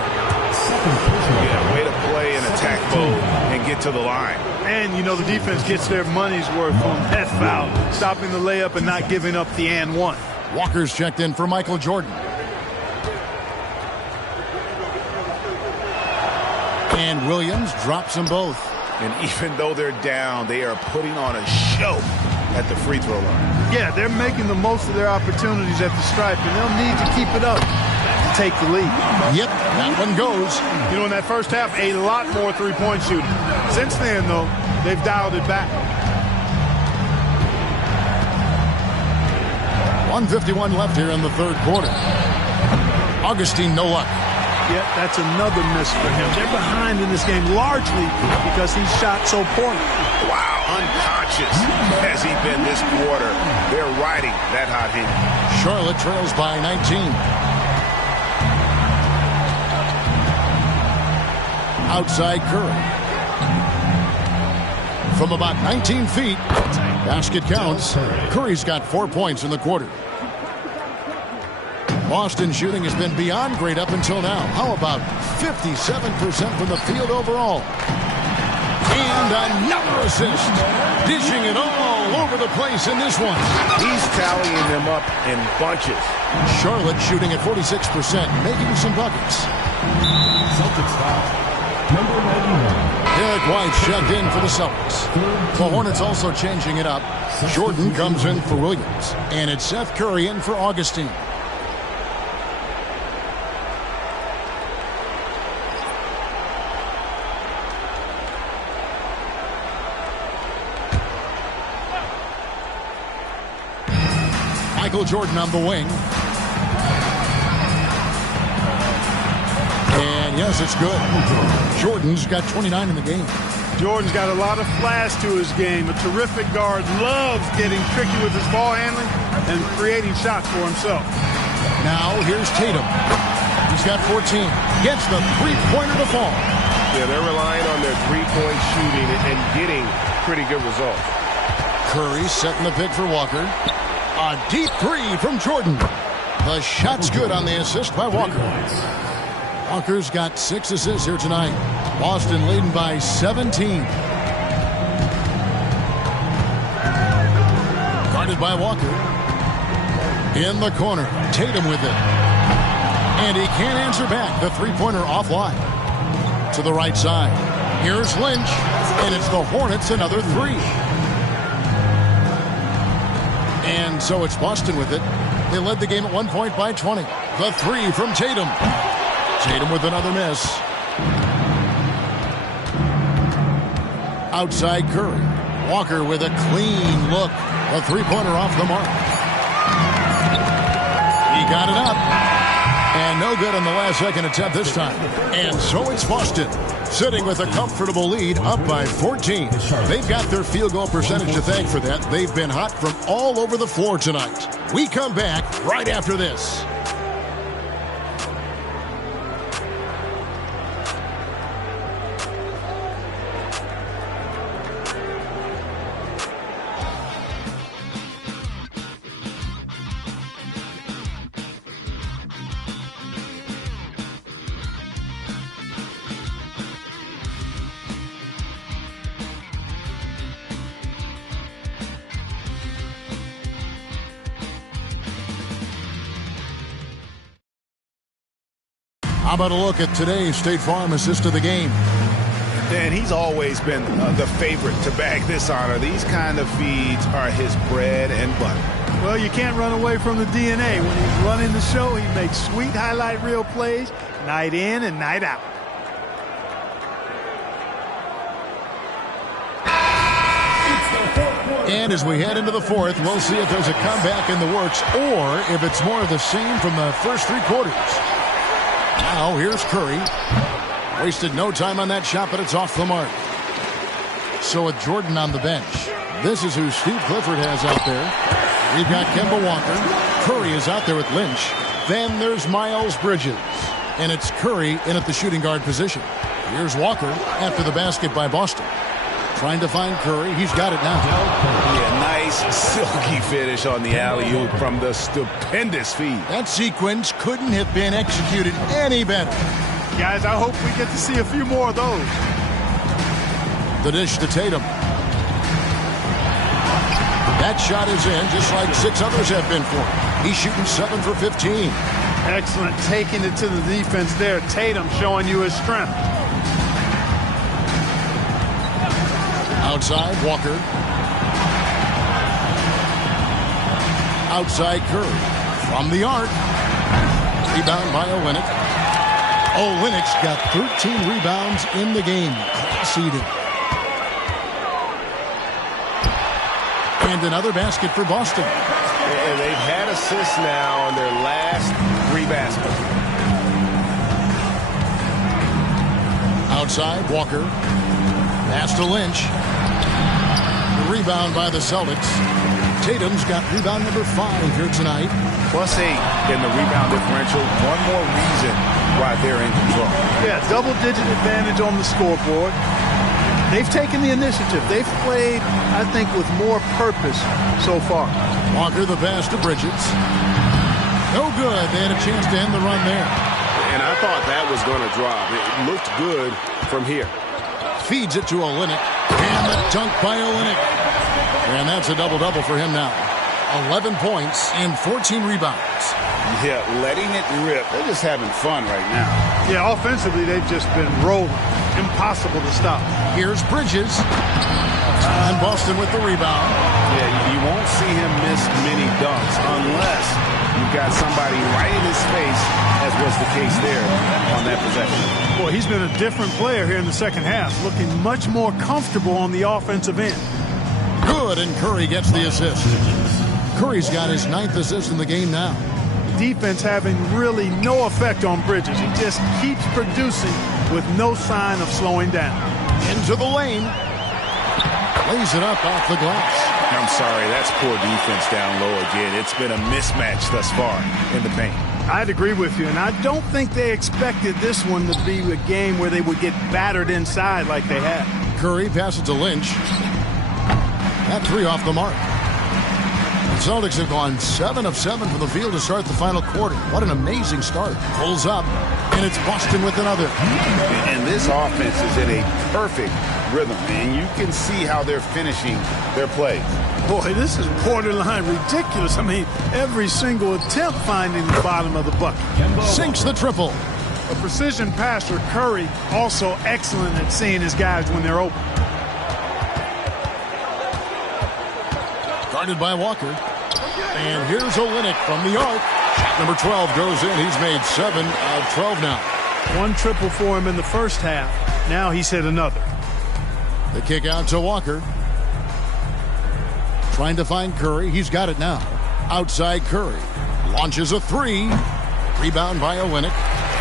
Yeah, way to play in attack mode and get to the line. And, you know, the defense gets their money's worth on that foul. Stopping the layup and not giving up the and one. Walker's checked in for Michael Jordan. And Williams drops them both. And even though they're down, they are putting on a show at the free throw line. Yeah, they're making the most of their opportunities at the stripe, and they'll need to keep it up to take the lead. Yep, that one goes. You know, in that first half, a lot more three-point shooting. Since then, though, they've dialed it back. 1:51 left here in the third quarter. Augustine, no luck. Yep, that's another miss for him. They're behind in this game largely because he shot so poorly. Wow, unconscious has he been this quarter. They're riding that hot hand. Charlotte trails by 19. Outside Curry. From about 19 feet, basket counts. Curry's got 4 points in the quarter. Boston shooting has been beyond great up until now. How about 57% from the field overall? And another assist. Dishing it all over the place in this one. He's tallying them up in bunches. Charlotte shooting at 46%, making some buckets. Celtics foul. Number 91. Derek White checked in for the Celtics. The Hornets also changing it up. Jordan comes in for Williams. And it's Seth Curry in for Augustine. Michael Jordan on the wing. And yes, it's good. Jordan's got 29 in the game. Jordan's got a lot of flash to his game. A terrific guard, loves getting tricky with his ball handling and creating shots for himself. Now here's Tatum. He's got 14. Gets the three-pointer to fall. Yeah, they're relying on their three-point shooting and getting pretty good results. Curry setting the pick for Walker. A deep three from Jordan. The shot's good on the assist by Walker. Walker's got 6 assists here tonight. Boston leading by 17. Guarded by Walker. In the corner. Tatum with it. And he can't answer back. The three-pointer offline. To the right side. Here's Lynch. And it's the Hornets another 3. And so it's Boston with it. They led the game at 1 point by 20. The 3 from Tatum. Tatum with another miss. Outside Curry. Walker with a clean look. The three-pointer off the mark. He got it up. And no good on the last-second attempt this time. And so it's Boston, sitting with a comfortable lead, up by 14. They've got their field goal percentage to thank for that. They've been hot from all over the floor tonight. We come back right after this. How about a look at today's State Farm assist of the game? And he's always been the favorite to bag this honor. These kind of feeds are his bread and butter. Well, you can't run away from the DNA. When he's running the show, he makes sweet highlight reel plays night in and night out. And as we head into the fourth, we'll see if there's a comeback in the works or if it's more of the same from the first three quarters. Now, here's Curry. Wasted no time on that shot, but it's off the mark. So with Jordan on the bench, this is who Steve Clifford has out there. We've got Kemba Walker. Curry is out there with Lynch. Then there's Miles Bridges. And it's Curry in at the shooting guard position. Here's Walker after the basket by Boston. Trying to find Curry. He's got it now. Yeah, nice silky finish on the alley-oop from the stupendous feed. That sequence couldn't have been executed any better. Guys, I hope we get to see a few more of those. The dish to Tatum. That shot is in, just like 6 others have been for him. He's shooting 7 for 15. Excellent, taking it to the defense there. Tatum showing you his strength. Outside, Walker. Outside, Curry. From the arc. Rebound by Olynyk. Olynyk's got 13 rebounds in the game. Conceded. And another basket for Boston. And they've had assists now on their last 3 baskets. Outside, Walker. Pass to Lynch. Rebound by the Celtics. Tatum's got rebound number 5 here tonight. +8 in the rebound differential. One more reason why they're in control. Yeah, double-digit advantage on the scoreboard. They've taken the initiative. They've played, I think, with more purpose so far. Walker the pass to Bridges. No good. They had a chance to end the run there. And I thought that was going to drop. It looked good from here. Feeds it to Olynyk. And the dunk by Olynyk. And that's a double-double for him now. 11 points and 14 rebounds. Yeah, letting it rip. They're just having fun right now. Yeah, offensively, they've just been rolling. Impossible to stop. Here's Bridges. And Boston with the rebound. Yeah, you won't see him miss many dunks unless you've got somebody right in his face, as was the case there on that possession. Boy, he's been a different player here in the second half, looking much more comfortable on the offensive end. Good, and Curry gets the assist. Curry's got his 9th assist in the game now. Defense having really no effect on Bridges. He just keeps producing with no sign of slowing down. Into the lane. Lays it up off the glass. I'm sorry, that's poor defense down low again. It's been a mismatch thus far in the paint. I'd agree with you, and I don't think they expected this one to be a game where they would get battered inside like they had. Curry passes to Lynch. That 3 off the mark. The Celtics have gone 7 of 7 from the field to start the final quarter. What an amazing start. Pulls up, and it's Boston with another. And this offense is in a perfect rhythm, and you can see how they're finishing their plays. Boy, this is borderline ridiculous. I mean, every single attempt finding the bottom of the bucket. Sinks the triple. A precision passer, Curry, also excellent at seeing his guys when they're open. Guarded by Walker. And here's Olynyk from the arc. Shot number 12 goes in. He's made 7 of 12 now. 1 triple for him in the first half. Now he's hit another. The kick out to Walker. Trying to find Curry. He's got it now. Outside Curry. Launches a 3. Rebound by Olynyk.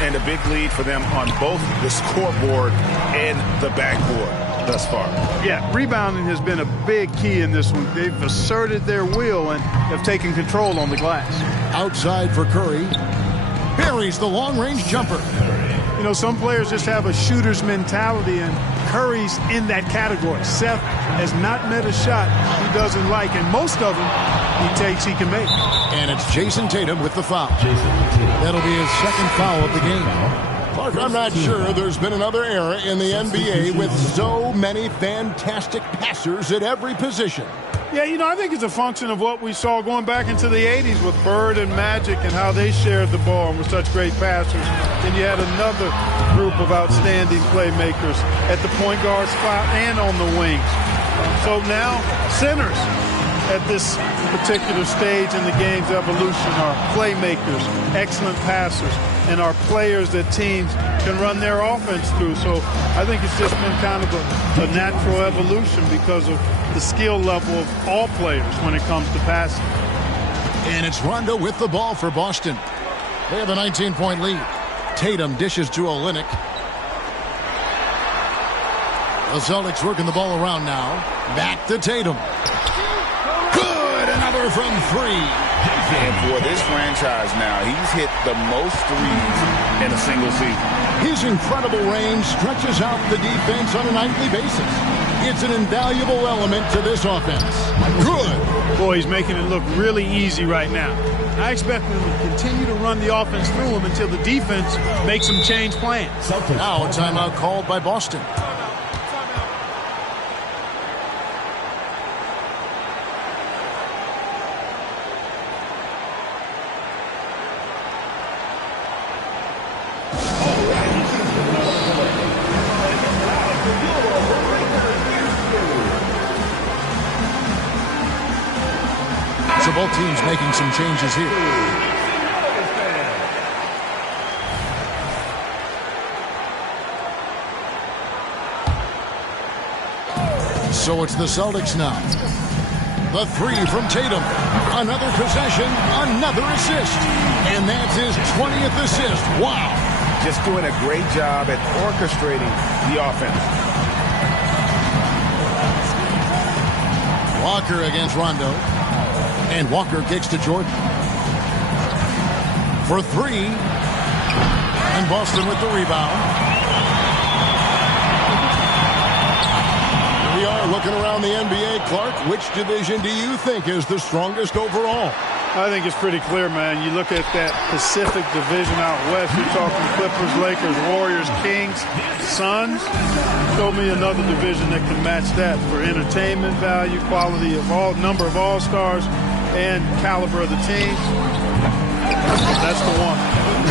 And a big lead for them on both the scoreboard and the backboard thus far. Yeah, rebounding has been a big key in this one. They've asserted their will and have taken control on the glass. Outside for Curry. Buries the long-range jumper. You know, some players just have a shooter's mentality, and Curry's in that category. Seth has not met a shot he doesn't like, and most of them he takes he can make. And it's Jason Tatum with the foul. That'll be his second foul of the game. Clark, I'm not sure there's been another era in the NBA with so many fantastic passers at every position. Yeah, you know, I think it's a function of what we saw going back into the 80s with Bird and Magic and how they shared the ball and were such great passers. Then you had another group of outstanding playmakers at the point guard spot and on the wings. So now centers at this particular stage in the game's evolution are playmakers, excellent passers, and are players that teams can run their offense through. So I think it's just been kind of a natural evolution because of the skill level of all players when it comes to passing. And it's Rondo with the ball for Boston. They have a 19-point lead. Tatum dishes to Olynyk. The Celtics working the ball around now. Back to Tatum. Good! Another from three. And for this franchise now, he's hit the most threes in a single season. His incredible range stretches out the defense on a nightly basis. It's an invaluable element to this offense. Good. Boy, he's making it look really easy right now. I expect them to continue to run the offense through him until the defense makes them change plans. Now a timeout called by Boston. So both teams making some changes here. So it's the Celtics now. The three from Tatum. Another possession, another assist. And that's his 20th assist. Wow. Just doing a great job at orchestrating the offense. Walker against Rondo. And Walker kicks to Jordan. For three. And Boston with the rebound. Here we are looking around the NBA. Clark, which division do you think is the strongest overall? I think it's pretty clear, man. You look at that Pacific Division out west. You're talking Clippers, Lakers, Warriors, Kings, Suns. Show me another division that can match that for entertainment value, quality of number of all-stars, and caliber of the teams. That's the one.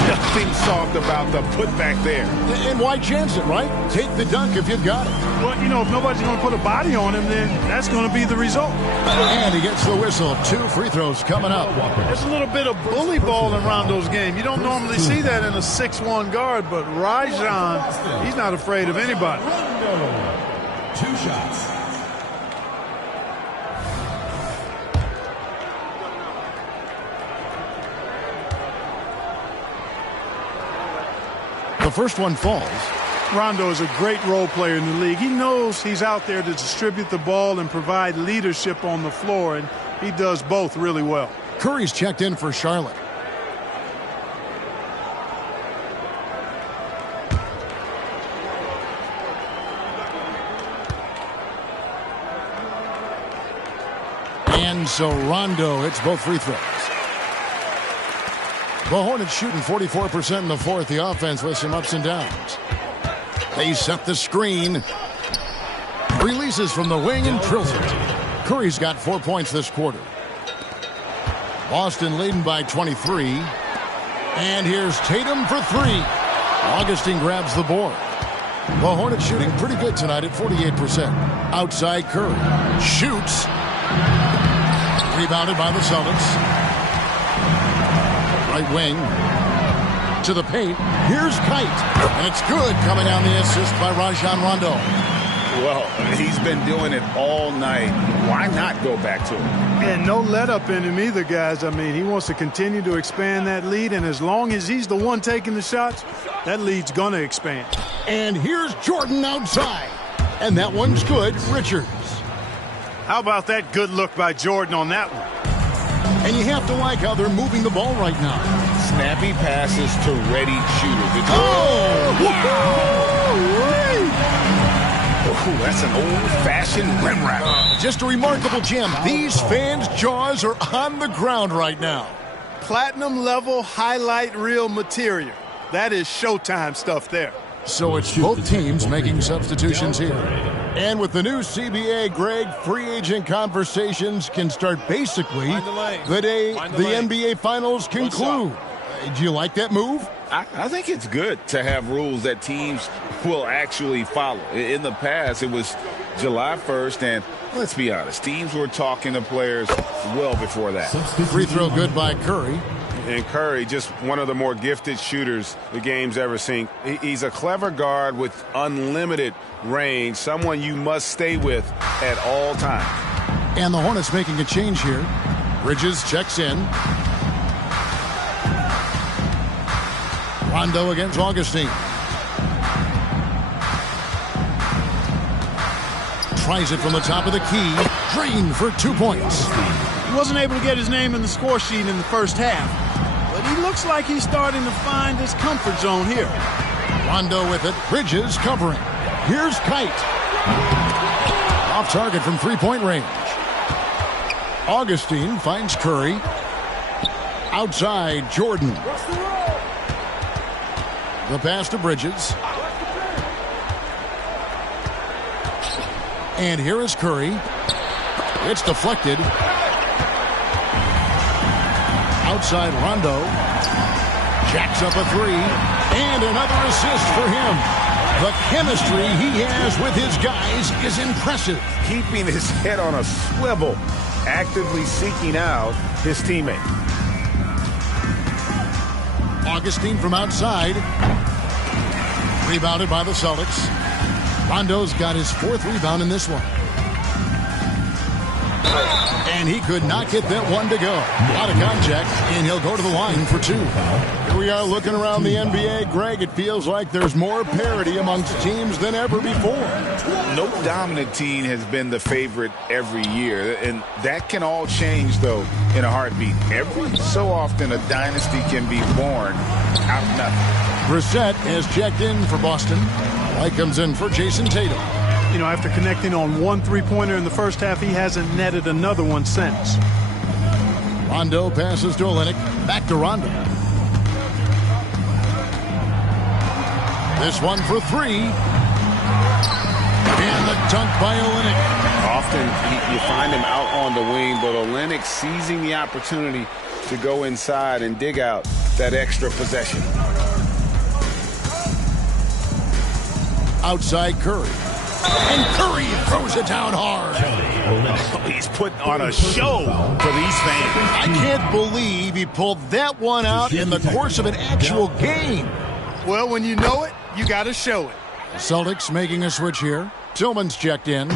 Nothing soft about the putback there. And why chance it, right? Take the dunk if you've got it. Well, you know, if nobody's going to put a body on him, then that's going to be the result. And he gets the whistle. 2 free throws coming up. There's a little bit of bully ball in Rondo's game. You don't normally see that in a 6'1 guard, but Rajon, he's not afraid of anybody. Rondo, 2 shots. The first one falls. Rondo is a great role player in the league. He knows he's out there to distribute the ball and provide leadership on the floor, and he does both really well. Curry's checked in for Charlotte. And so Rondo hits both free throws. The Hornets shooting 44% in the fourth. The offense with some ups and downs. They set the screen. Releases from the wing and drills it. Curry's got 4 points this quarter. Boston leading by 23. And here's Tatum for 3. Augustine grabs the board. The Hornets shooting pretty good tonight at 48%. Outside Curry. Shoots. Rebounded by the Celtics. Right wing to the paint. Here's Kite. And it's good coming on the assist by Rajon Rondo. Well, he's been doing it all night. Why not go back to it? And no let up in him either, guys. I mean, he wants to continue to expand that lead, and as long as he's the one taking the shots, that lead's going to expand. And here's Jordan outside. And that one's good. Richards. How about that good look by Jordan on that one? And you have to like how they're moving the ball right now. Snappy passes to ready shooters. Oh, wow! Ooh, that's an old-fashioned rim wrap. Just a remarkable gem. These fans' jaws are on the ground right now. Platinum-level highlight reel material. That is Showtime stuff there. So it's both teams making substitutions here. And with the new CBA, Greg, free agent conversations can start basically the day the NBA Finals conclude. Do you like that move? I think it's good to have rules that teams will actually follow. In the past, it was July 1st, and let's be honest, teams were talking to players well before that. Free throw good by Curry. And Curry, just one of the more gifted shooters the game's ever seen. He's a clever guard with unlimited range, someone you must stay with at all times. And the Hornets making a change here. Bridges checks in. Rondo against Augustine. Tries it from the top of the key. Green for 2 points. He wasn't able to get his name in the score sheet in the first half, but he looks like he's starting to find his comfort zone here. Rondo with it. Bridges covering. Here's Kite. Off target from three-point range. Augustine finds Curry. Outside, Jordan. The pass to Bridges. And here is Curry. It's deflected. Outside Rondo. Jacks up a three. And another assist for him. The chemistry he has with his guys is impressive. Keeping his head on a swivel, actively seeking out his teammate. Augustine from outside. Rebounded by the Celtics. Rondo's got his fourth rebound in this one. And he could not get that one to go. A lot of contact, and he'll go to the line for two. Here we are looking around the NBA. Greg, it feels like there's more parity amongst teams than ever before. No dominant team has been the favorite every year, and that can all change, though, in a heartbeat. Every so often, a dynasty can be born out of nothing. Brissett has checked in for Boston. White comes in for Jason Tatum. You know, after connecting on one three-pointer in the first half, he hasn't netted another one since. Rondo passes to Olynyk. Back to Rondo. This one for three. And the dunk by Olynyk. Often you find him out on the wing, but Olynyk seizing the opportunity to go inside and dig out that extra possession. Outside Curry. And Curry throws it down hard. He's putting on a show for these fans. I can't believe he pulled that one out in the course of an actual game. Well, when you know it, you got to show it. Celtics making a switch here. Tillman's checked in.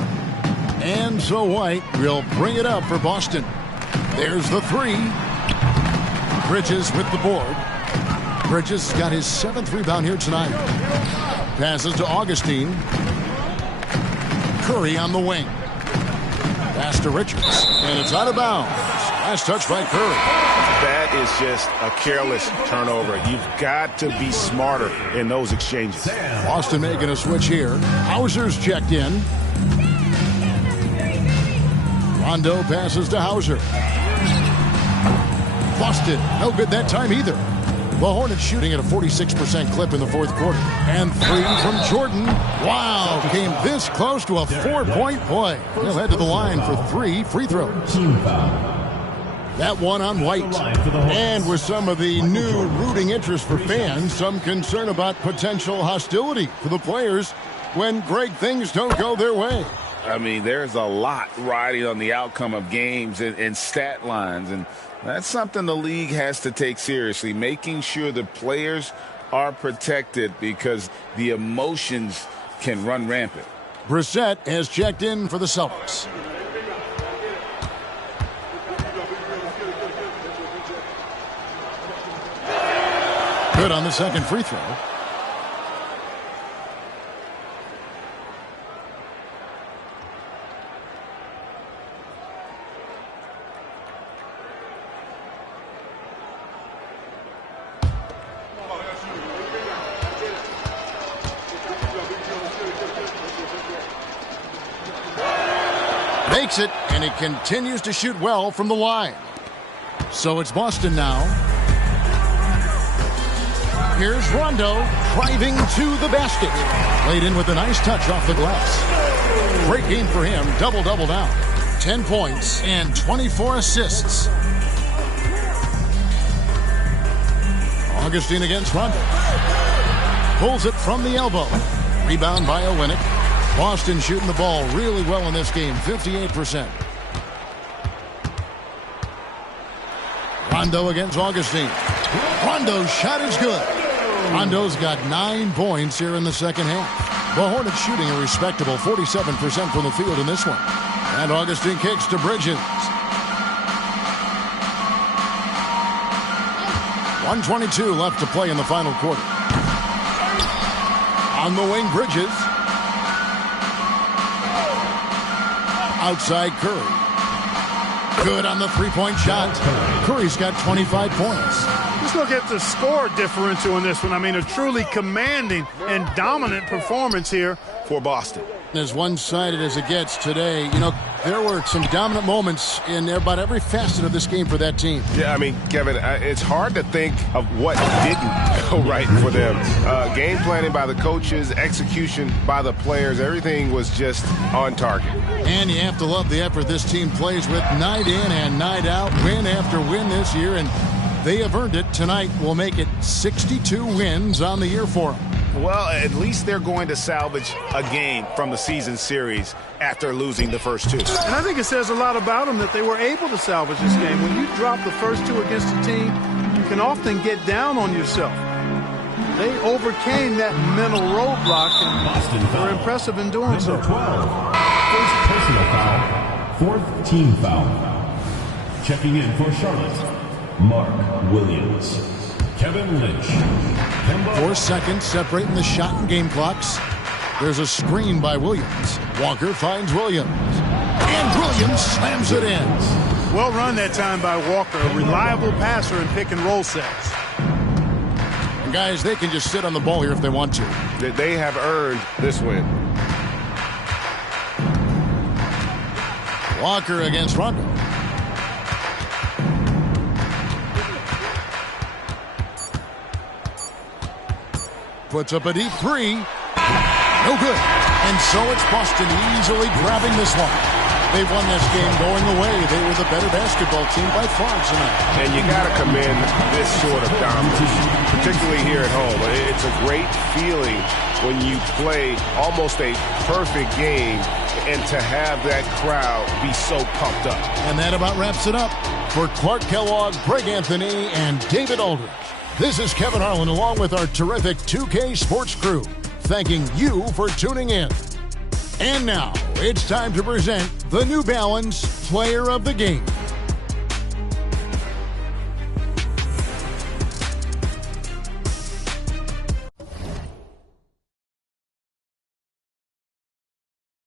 And so White will bring it up for Boston. There's the three. Bridges with the board. Bridges got his seventh rebound here tonight. Passes to Augustine. Curry on the wing. Pass to Richards. And it's out of bounds. Last touch by Curry. That is just a careless turnover. You've got to be smarter in those exchanges. Boston making a switch here. Hauser's checked in. Rondo passes to Hauser. Boston, no good that time either. The Hornets shooting at a 46% clip in the fourth quarter. And three from Jordan. Wow, came this close to a four-point play. He'll head to the line for 3 free throws. That one on White. And with some of the new rooting interest for fans, some concern about potential hostility for the players when, Greg, things don't go their way. I mean, there's a lot riding on the outcome of games and stat lines, and that's something the league has to take seriously, making sure the players are protected because the emotions can run rampant. Brissett has checked in for the Celtics. Good on the second free throw. Makes it, and he continues to shoot well from the line. So it's Boston now. Here's Rondo driving to the basket. Laid in with a nice touch off the glass. Great game for him. Double-double now. 10 points and 24 assists. Augustine against Rondo. Pulls it from the elbow. Rebound by Olynyk. Boston shooting the ball really well in this game, 58%. Rondo against Augustine. Rondo's shot is good. Rondo's got 9 points here in the second half. The Hornets shooting a respectable 47% from the field in this one. And Augustine kicks to Bridges. 1:22 left to play in the final quarter. On the wing, Bridges. Outside Curry. Good on the three-point shot. Curry's got 25 points. Just look at the score differential in this one. I mean, a truly commanding and dominant performance here for Boston. As one-sided as it gets today, you know, there were some dominant moments in about every facet of this game for that team. Yeah, I mean, Kevin, it's hard to think of what didn't go right for them. Game planning by the coaches, execution by the players, everything was just on target. And you have to love the effort this team plays with night in and night out, win after win this year, and they have earned it. Tonight will make it 62 wins on the year for them. Well, at least they're going to salvage a game from the season series after losing the first two. And I think it says a lot about them that they were able to salvage this game. When you drop the first two against a team, you can often get down on yourself. They overcame that mental roadblock, and they're impressive in doing so. Number 12, first personal foul, fourth team foul. Checking in for Charlotte, Mark Williams. Kevin Lynch. 4 seconds separating the shot and game clocks. There's a screen by Williams. Walker finds Williams. And Williams slams it in. Well run that time by Walker, a reliable passer in pick and roll sets. And guys, they can just sit on the ball here if they want to. They have earned this win. Walker against Rondo. Puts up a deep three. No good. And so it's Boston easily grabbing this one. They won this game going away. They were the better basketball team by far tonight. And you got to commend this sort of dominance, particularly here at home. It's a great feeling when you play almost a perfect game and to have that crowd be so pumped up. And that about wraps it up. For Clark Kellogg, Greg Anthony, and David Aldridge, this is Kevin Harlan along with our terrific 2K Sports crew, thanking you for tuning in. And now, it's time to present the New Balance Player of the Game.